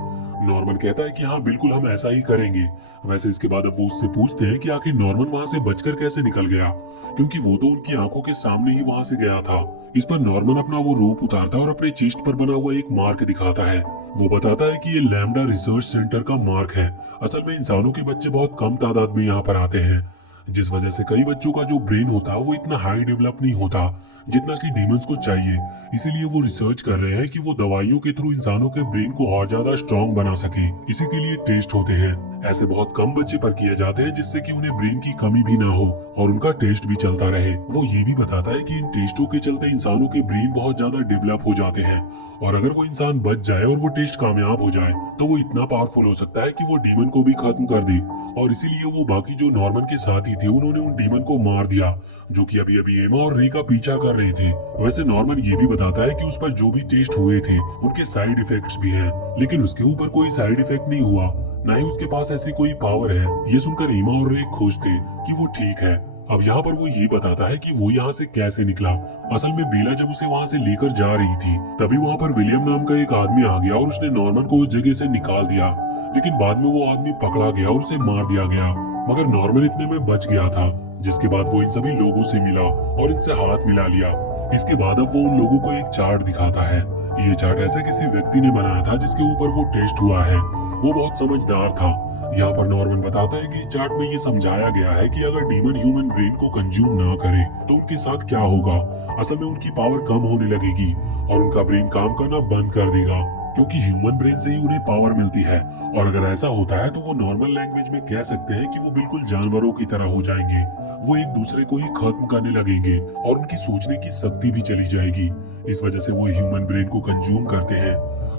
नॉर्मन कहता है कि हाँ बिल्कुल हम ऐसा ही करेंगे। वैसे इसके बाद अब वो उससे पूछते हैं कि आखिर नॉर्मन वहाँ से बचकर कैसे निकल गया, क्योंकि वो तो उनकी आंखों के सामने ही वहाँ से गया था। इस पर नॉर्मन अपना वो रूप उतारता है और अपने चेस्ट पर बना हुआ एक मार्क दिखाता है। वो बताता है कि ये लैम्डा रिसर्च सेंटर का मार्क है। असल में इंसानों के बच्चे बहुत कम तादाद में यहाँ पर आते हैं, जिस वजह से कई बच्चों का जो ब्रेन होता है वो इतना हाई डेवलप नहीं होता जितना कि डीमंस को चाहिए। इसीलिए वो रिसर्च कर रहे हैं कि वो दवाइयों के थ्रू इंसानों के ब्रेन को और ज्यादा स्ट्रॉन्ग बना सके। इसी के लिए टेस्ट होते हैं। ऐसे बहुत कम बच्चे पर किए जाते हैं जिससे कि उन्हें ब्रेन की कमी भी ना हो और उनका टेस्ट भी चलता रहे। वो ये भी बताता है कि इन टेस्टों के चलते इंसानों के ब्रेन बहुत ज्यादा डेवलप हो जाते हैं और अगर वो इंसान बच जाए और वो टेस्ट कामयाब हो जाए तो वो इतना पावरफुल हो सकता है कि वो डीमन को भी खत्म कर दे। और इसीलिए वो बाकी जो नॉर्मन के साथी थे उन्होंने उन डीमन को मार दिया जो कि अभी अभी एमा और रे का पीछा कर रहे थे। वैसे नॉर्मन ये भी बताता है कि उस पर जो भी टेस्ट हुए थे उनके साइड इफेक्ट्स भी हैं, लेकिन उसके ऊपर कोई साइड इफेक्ट नहीं हुआ, ना ही उसके पास ऐसी कोई पावर है। ये सुनकर एमा और रे खुश थे कि वो ठीक है। अब यहाँ पर वो ये बताता है कि वो यहाँ से कैसे निकला। असल में बेला जब उसे वहाँ से लेकर जा रही थी तभी वहाँ पर विलियम नाम का एक आदमी आ गया और उसने नॉर्मन को उस जगह से निकाल दिया, लेकिन बाद में वो आदमी पकड़ा गया और उसे मार दिया गया। मगर नॉर्मन इतने में बच गया था, जिसके बाद वो इन सभी लोगों से मिला और इनसे हाथ मिला लिया। इसके बाद अब वो उन लोगों को एक चार्ट दिखाता है। ये चार्ट ऐसे किसी व्यक्ति ने बनाया था जिसके ऊपर वो टेस्ट हुआ है। वो बहुत समझदार था। यहाँ पर नॉर्मन बताता है कि इस चार्ट में ये समझाया गया है कि अगर डीमन ह्यूमन ब्रेन को कंज्यूम ना करे तो उनके साथ क्या होगा। असल में उनकी पावर कम होने लगेगी और उनका ब्रेन काम करना बंद कर देगा, क्योंकि ह्यूमन ब्रेन से ही उन्हें पावर मिलती है। और अगर ऐसा होता है तो वो नॉर्मल लैंग्वेज में कह सकते हैं कि वो बिल्कुल जानवरों की तरह हो जाएंगे। वो एक दूसरे को ही खत्म करने लगेंगे और उनकी सोचने की शक्ति भी चली जाएगी। इस वजह से वो ह्यूमन ब्रेन को कंज्यूम करते हैं।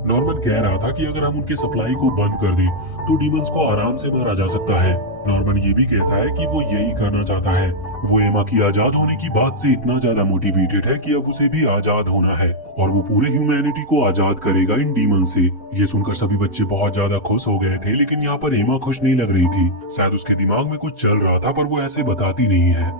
नॉर्मन कह रहा था कि अगर हम उनके सप्लाई को बंद कर दें तो डीमंस को आराम से मारा जा सकता है। नॉर्मन ये भी कहता है कि वो यही करना चाहता है। वो एमा की आजाद होने की बात से इतना ज्यादा मोटिवेटेड है कि अब उसे भी आजाद होना है और वो पूरे ह्यूमैनिटी को आजाद करेगा इन डीमन से। ये सुनकर सभी बच्चे बहुत ज्यादा खुश हो गए थे, लेकिन यहाँ पर एमा खुश नहीं लग रही थी। शायद उसके दिमाग में कुछ चल रहा था, पर वो ऐसे बताती नहीं है।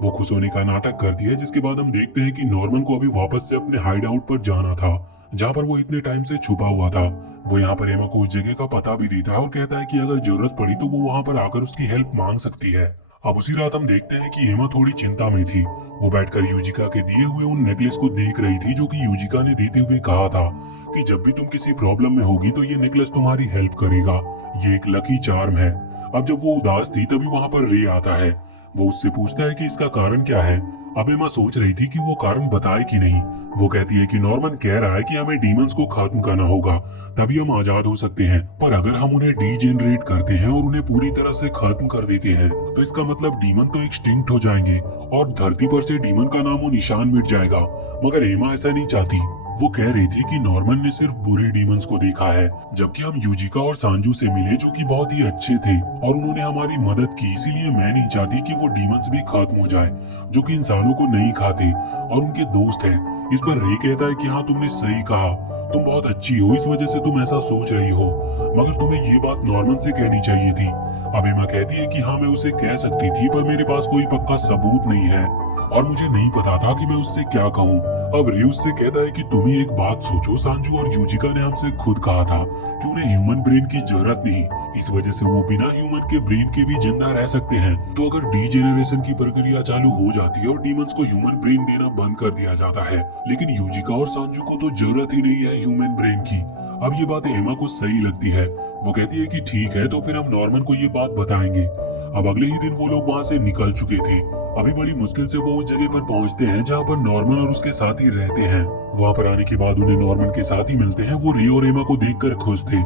वो खुश होने का नाटक करती है, जिसके बाद हम देखते हैं कि नॉर्मन को अभी वापस से अपने हाइड आउट पर जाना था, जहाँ पर वो इतने टाइम से छुपा हुआ था। वो यहाँ पर एमा को उस जगह का पता भी देता है और कहता है कि अगर जरूरत पड़ी तो वो वहाँ पर आकर उसकी हेल्प मांग सकती है। अब उसी रात हम देखते हैं कि एमा थोड़ी चिंता में थी। वो बैठकर यूजिका के दिए हुए उन नेकलेस को देख रही थी, जो कि यूजिका ने देते हुए कहा था कि जब भी तुम किसी प्रॉब्लम में होगी तो ये नेकलेस तुम्हारी हेल्प करेगा। ये एक लकी चार्म है। अब जब वो उदास थी तभी वहाँ पर रे आता है। वो उससे पूछता है कि इसका कारण क्या है। अब एमा सोच रही थी कि वो कारण बताए कि नहीं। वो कहती है कि नॉर्मन कह रहा है कि हमें डीमंस को खत्म करना होगा, तभी हम आजाद हो सकते हैं। पर अगर हम उन्हें डीजेनरेट करते हैं और उन्हें पूरी तरह से खत्म कर देते हैं तो इसका मतलब डीमन तो एक्सटिंक्ट हो जाएंगे और धरती पर से डीमन का नामो निशान मिट जाएगा। मगर एमा ऐसा नहीं चाहती। वो कह रही थी कि नॉर्मन ने सिर्फ बुरे डीमंस को देखा है, जबकि हम यूजिका और सांजू से मिले जो कि बहुत ही अच्छे थे और उन्होंने हमारी मदद की। इसीलिए मैं नहीं चाहती कि वो डीमंस भी खत्म हो जाए, जो कि इंसानों को नहीं खाते और उनके दोस्त हैं। इस पर रे कहता है कि हाँ, तुमने सही कहा, तुम बहुत अच्छी हो, इस वजह से तुम ऐसा सोच रही हो, मगर तुम्हें ये बात नॉर्मन से कहनी चाहिए थी। अब एमा कहती है कि हाँ, मैं उसे कह सकती थी, पर मेरे पास कोई पक्का सबूत नहीं है और मुझे नहीं पता था कि मैं उससे क्या कहूँ। अब रे उससे कहता है कि तुम ही एक बात सोचो, सांजू और यूजिका ने हमसे खुद कहा था कि उन्हें ह्यूमन ब्रेन की जरूरत नहीं, इस वजह से वो बिना ह्यूमन के ब्रेन के भी जिंदा रह सकते हैं। तो अगर डीजेनरेशन की प्रक्रिया चालू हो जाती है और डीमंस को ह्यूमन ब्रेन देना बंद कर दिया जाता है, लेकिन यूजिका और सांजू को तो जरूरत ही नहीं है ह्यूमन ब्रेन की। अब ये बात एमा को सही लगती है। वो कहती है कि ठीक है, तो फिर हम नॉर्मन को ये बात बताएंगे। अब अगले ही दिन वो लोग वहाँ से निकल चुके थे। अभी बड़ी मुश्किल से वो उस जगह पर पहुंचते हैं जहाँ पर नॉर्मन और उसके साथी रहते हैं। वहाँ पर आने के बाद उन्हें नॉर्मन के साथी मिलते हैं। वो रे और एमा को देखकर खुश थे।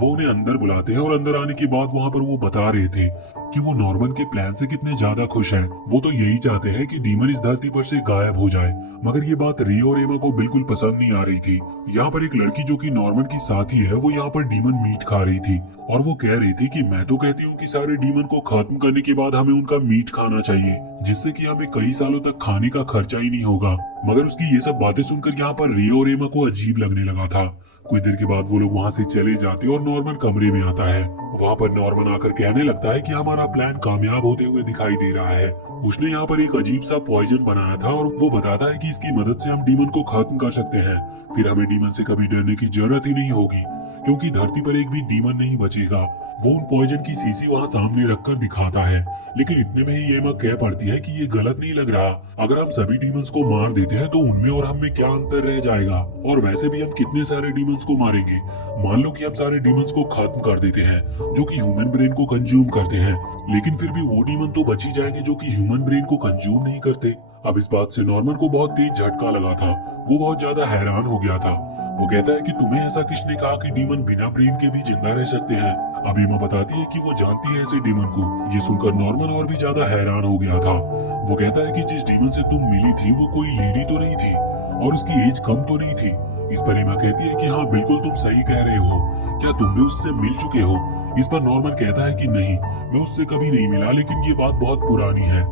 वो उन्हें अंदर बुलाते हैं और अंदर आने के बाद वहाँ पर वो बता रहे थे कि वो नॉर्मन के प्लान से कितने ज्यादा खुश हैं। वो तो यही चाहते हैं कि डीमन इस धरती पर से गायब हो जाए, मगर ये बात रे और एमा को बिल्कुल पसंद नहीं आ रही थी। यहाँ पर एक लड़की जो कि नॉर्मन की साथी है, वो यहाँ पर डीमन मीट खा रही थी और वो कह रही थी कि मैं तो कहती हूँ कि सारे डीमन को खत्म करने के बाद हमें उनका मीट खाना चाहिए, जिससे कि हमें कई सालों तक खाने का खर्चा ही नहीं होगा। मगर उसकी ये सब बातें सुनकर यहाँ पर रे और एमा को अजीब लगने लगा था। कुछ देर के बाद वो लोग वहाँ से चले जाते और नॉर्मन कमरे में आता है। वहाँ पर नॉर्मन आकर कहने लगता है कि हमारा प्लान कामयाब होते हुए दिखाई दे रहा है। उसने यहाँ पर एक अजीब सा पॉइजन बनाया था और वो बताता है कि इसकी मदद से हम डीमन को खत्म कर सकते हैं। फिर हमें डीमन से कभी डरने की जरूरत ही नहीं होगी, क्योंकि धरती पर एक भी डीमन नहीं बचेगा। वो उन पॉइजन की शीशी वहाँ सामने रखकर दिखाता है, लेकिन इतने में ही एमा कह पड़ती है कि ये गलत नहीं लग रहा। अगर हम सभी डीमंस को मार देते हैं तो उनमें और हम में क्या अंतर रह जाएगा, और वैसे भी हम कितने सारे डीमंस को मारेंगे। मान लो कि हम सारे डीमंस को खत्म कर देते हैं जो कि ह्यूमन ब्रेन को कंज्यूम करते हैं, लेकिन फिर भी वो डीमन तो बच ही जाएंगे जो कि ह्यूमन ब्रेन को कंज्यूम नहीं करते। अब इस बात से नॉर्मन को बहुत तेज झटका लगा था। वो बहुत ज्यादा हैरान हो गया था। वो कहता है कि तुम्हें ऐसा किसने कहा कि डीमन बिना ब्रेन के भी जिंदा रह सकते हैं। अब एमा बताती है कि वो जानती है ऐसे डीमन को। ये सुनकर नॉर्मन और भी ज्यादा हैरान हो गया था। वो कहता है कि जिस डीमन से तुम मिली थी वो कोई लेडी तो नहीं थी और उसकी एज कम तो नहीं थी। इस पर एमा कहती है कि हाँ, बिल्कुल तुम सही कह रहे हो, क्या तुम भी उससे मिल चुके हो। इस पर नॉर्मन कहता है कि नहीं, मैं उससे कभी नहीं मिला, लेकिन ये बात बहुत पुरानी है।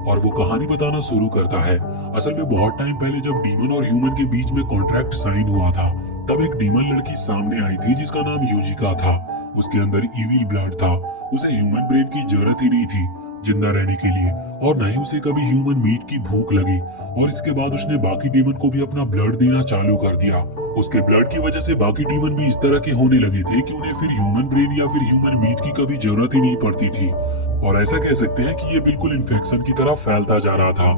और वो कहानी बताना शुरू करता है। असल में बहुत टाइम पहले जब डीमन और ह्यूमन के बीच में कॉन्ट्रैक्ट साइन हुआ था, तब एक डीमन लड़की सामने आई थी जिसका नाम यूजिका था। उसके अंदर इविल ब्लड था। उसे ह्यूमन ब्रेन की जरूरत ही नहीं थी जिंदा रहने के लिए, और न ही उसे कभी ह्यूमन मीट की भूख लगी। और इसके बाद उसने बाकी डीमन को भी अपना ब्लड देना चालू कर दिया। उसके ब्लड की वजह से बाकी डीमन भी इस तरह के होने लगे थे कि उन्हें फिर ह्यूमन ब्रेन या फिर ह्यूमन मीट की कभी जरूरत ही नहीं पड़ती थी। और ऐसा कह सकते हैं कि ये बिल्कुल इन्फेक्शन की तरह फैलता जा रहा था।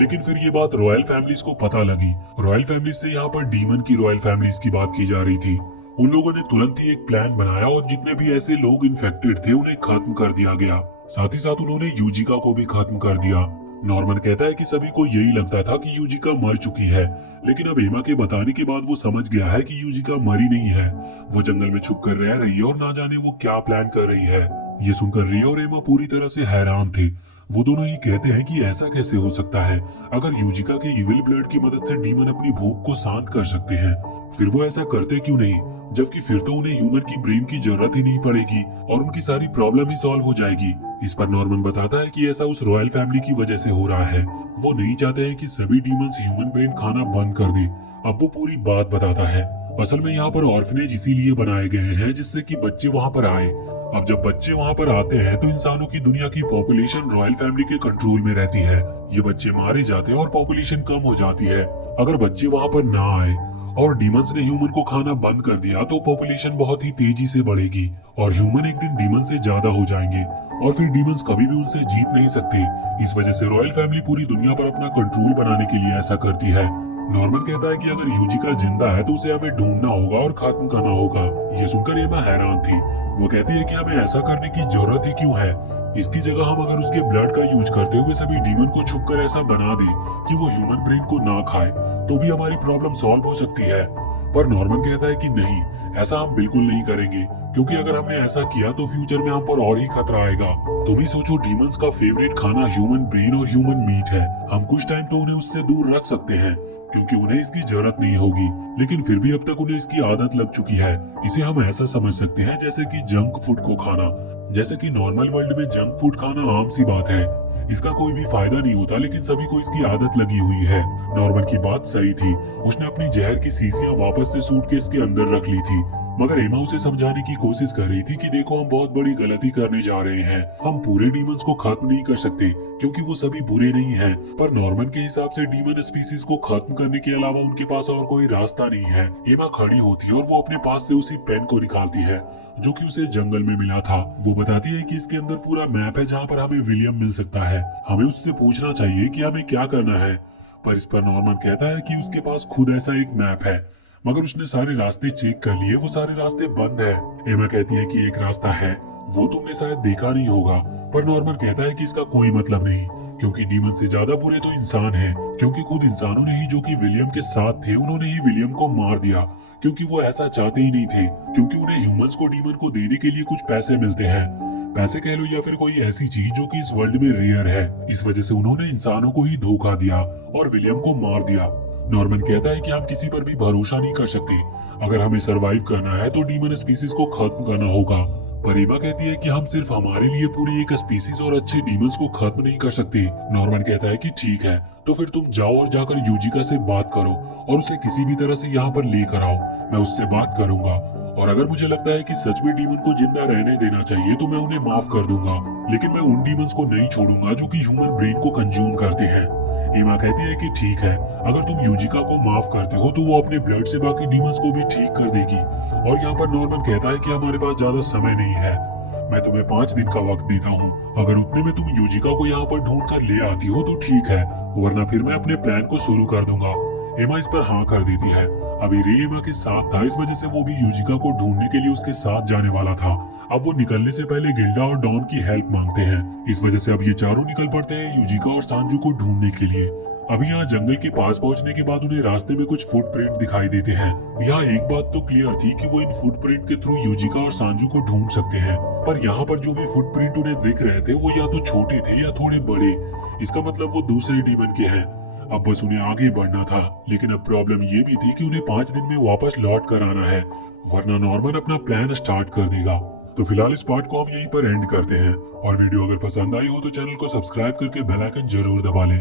लेकिन फिर ये बात रॉयल फैमिलीज को पता लगी। रॉयल फैमिलीज से यहाँ पर डीमन की रॉयल फैमिलीज की बात की जा रही थी। उन लोगों ने तुरंत ही एक प्लान बनाया और जितने भी ऐसे लोग इन्फेक्टेड थे उन्हें खत्म कर दिया गया। साथ ही साथ उन्होंने यूजिका को भी खत्म कर दिया। नॉर्मन कहता है कि सभी को यही लगता था कि यूजिका मर चुकी है, लेकिन अब एमा के बताने के बाद वो समझ गया है कि यूजिका मरी नहीं है। वो जंगल में छुप कर रह रही है और ना जाने वो क्या प्लान कर रही है। ये सुनकर रे और एमा पूरी तरह से हैरान थे। वो दोनों ही कहते हैं कि ऐसा कैसे हो सकता है, अगर यूजिका के इविल ब्लड की मदद से डीमन अपनी भूख को शांत कर सकते हैं, फिर वो ऐसा करते क्यों नहीं, जबकि फिर तो उन्हें ह्यूमन की ब्रेन की जरूरत ही नहीं पड़ेगी और उनकी सारी प्रॉब्लम ही सॉल्व हो जाएगी। इस पर नॉर्मन बताता है कि ऐसा उस रॉयल फैमिली की वजह से हो रहा है। वो नहीं चाहते हैं कि सभी डीमंस ह्यूमन ब्रेन खाना बंद कर दे। अब वो पूरी बात बताता है। असल में यहाँ पर ऑर्फनेज इसीलिए बनाए गए हैं जिससे कि बच्चे वहाँ पर आए। अब जब बच्चे वहाँ पर आते हैं तो इंसानों की दुनिया की पॉपुलेशन रॉयल फैमिली के कंट्रोल में रहती है। ये बच्चे मारे जाते हैं और पॉपुलेशन कम हो जाती है। अगर बच्चे वहाँ पर ना आए और डीमंस ने ह्यूमन को खाना बंद कर दिया तो पॉपुलेशन बहुत ही तेजी से बढ़ेगी और ह्यूमन एक दिन डीमन से ज्यादा हो जाएंगे और फिर डीमंस कभी भी उनसे जीत नहीं सकते। इस वजह से रॉयल फैमिली पूरी दुनिया पर अपना कंट्रोल बनाने के लिए ऐसा करती है। नॉर्मन कहता है कि अगर यूजिका जिंदा है तो उसे हमें ढूंढना होगा और खत्म करना होगा। ये सुनकर एमा हैरान थी। वो कहती है कि हमें ऐसा करने की जरूरत ही क्यों है। इसकी जगह हम अगर उसके ब्लड का यूज करते हुए सभी डीमन को छुपकर ऐसा बना दे कि वो ह्यूमन ब्रेन को ना खाए तो भी हमारी प्रॉब्लम सॉल्व हो सकती है। पर नॉर्मन कहता है कि नहीं, ऐसा हम बिल्कुल नहीं करेंगे, क्योंकि अगर हमने ऐसा किया तो फ्यूचर में हम पर और ही खतरा आएगा। तुम ही सोचो, डीमंस का फेवरेट खाना ह्यूमन ब्रेन और ह्यूमन मीट है। हम कुछ टाइम तो उन्हें उससे दूर रख सकते हैं क्योंकि उन्हें इसकी जरूरत नहीं होगी, लेकिन फिर भी अब तक उन्हें इसकी आदत लग चुकी है। इसे हम ऐसा समझ सकते हैं जैसे कि जंक फूड को खाना। जैसे कि नॉर्मल वर्ल्ड में जंक फूड खाना आम सी बात है, इसका कोई भी फायदा नहीं होता, लेकिन सभी को इसकी आदत लगी हुई है। नॉर्मन की बात सही थी। उसने अपनी जहर की शीशियां वापस से सूटकेस के अंदर रख ली थी, मगर एमा उसे समझाने की कोशिश कर रही थी कि देखो, हम बहुत बड़ी गलती करने जा रहे हैं। हम पूरे डीमंस को खत्म नहीं कर सकते क्योंकि वो सभी बुरे नहीं हैं। पर नॉर्मन के हिसाब से डीमन स्पीसीज को खत्म करने के अलावा उनके पास और कोई रास्ता नहीं है। एमा खड़ी होती है और वो अपने पास से उसी पेन को निकालती है जो कि उसे जंगल में मिला था। वो बताती है कि इसके अंदर पूरा मैप है जहाँ पर हमें विलियम मिल सकता है। हमें उससे पूछना चाहिए कि हमें क्या करना है। पर इस पर नॉर्मन कहता है कि उसके पास खुद ऐसा एक मैप है, मगर उसने सारे रास्ते चेक कर लिए, वो सारे रास्ते बंद है। एमा कहती है कि एक रास्ता है, वो तुमने शायद देखा नहीं होगा। पर नॉर्मन कहता है कि इसका कोई मतलब नहीं, क्योंकि डीमन से ज्यादा बुरे तो इंसान हैं, क्योंकि खुद इंसानों ने ही, जो कि विलियम के साथ थे, उन्होंने ही विलियम को मार दिया क्योंकि वो ऐसा चाहते ही नहीं थे, क्योंकि उन्हें ह्यूमंस को डीमन को देने के लिए कुछ पैसे मिलते हैं। पैसे कह लो या फिर कोई ऐसी चीज जो कि इस वर्ल्ड में रेयर है। इस वजह से उन्होंने इंसानों को ही धोखा दिया और विलियम को मार दिया। नॉर्मन कहता है कि हम किसी पर भी भरोसा नहीं कर सकते। अगर हमें सरवाइव करना है तो डीमन स्पीसीज को खत्म करना होगा। पर एमा कहती है कि हम सिर्फ हमारे लिए पूरी एक स्पीसीज और अच्छे डीमंस को खत्म नहीं कर सकते। नॉर्मन कहता है कि ठीक है, तो फिर तुम जाओ और जाकर यूजिका से बात करो और उसे किसी भी तरह से यहाँ पर लेकर आओ। मैं उससे बात करूंगा और अगर मुझे लगता है कि सच में डीमन को जिंदा रहने देना चाहिए तो मैं उन्हें माफ कर दूंगा, लेकिन मैं उन डीमंस को नहीं छोड़ूंगा जो कि ह्यूमन ब्रेन को कंज्यूम करते हैं। एमा कहती है कि ठीक है, अगर तुम यूजिका को माफ करते हो तो वो अपने ब्लड से बाकी डीमंस को भी ठीक कर देगी। और यहाँ पर नॉर्मन कहता है कि हमारे पास ज्यादा समय नहीं है, मैं तुम्हें 5 दिन का वक्त देता हूँ। अगर उतने में तुम यूजिका को यहाँ पर ढूंढ कर ले आती हो तो ठीक है, वरना फिर मैं अपने प्लान को शुरू कर दूंगा। एमा इस पर हाँ कर देती है। अभी रे एमा के साथ था, इस वजह से वो भी यूजिका को ढूंढने के लिए उसके साथ जाने वाला था। अब वो निकलने से पहले गिल्डा और डॉन की हेल्प मांगते हैं। इस वजह से अब ये चारों निकल पड़ते हैं यूजिका और सांजू को ढूंढने के लिए। अभी यहाँ जंगल के पास पहुंचने के बाद उन्हें रास्ते में कुछ फुटप्रिंट दिखाई देते हैं। यहाँ एक बात तो क्लियर थी कि वो इन फुटप्रिंट के थ्रू यूजिका और सांजू को ढूंढ सकते हैं, पर यहाँ पर जो भी फुटप्रिंट उन्हें दिख रहे थे वो या तो छोटे थे या थोड़े बड़े। इसका मतलब वो दूसरे डीमन के हैं। अब बस उन्हें आगे बढ़ना था, लेकिन अब प्रॉब्लम ये भी थी कि उन्हें 5 दिन में वापस लौट कर आना है, वरना नॉर्मन अपना प्लान स्टार्ट कर देगा। तो फिलहाल इस पार्ट को हम यहीं पर एंड करते हैं और वीडियो अगर पसंद आई हो तो चैनल को सब्सक्राइब करके बेल आइकन जरूर दबा लें।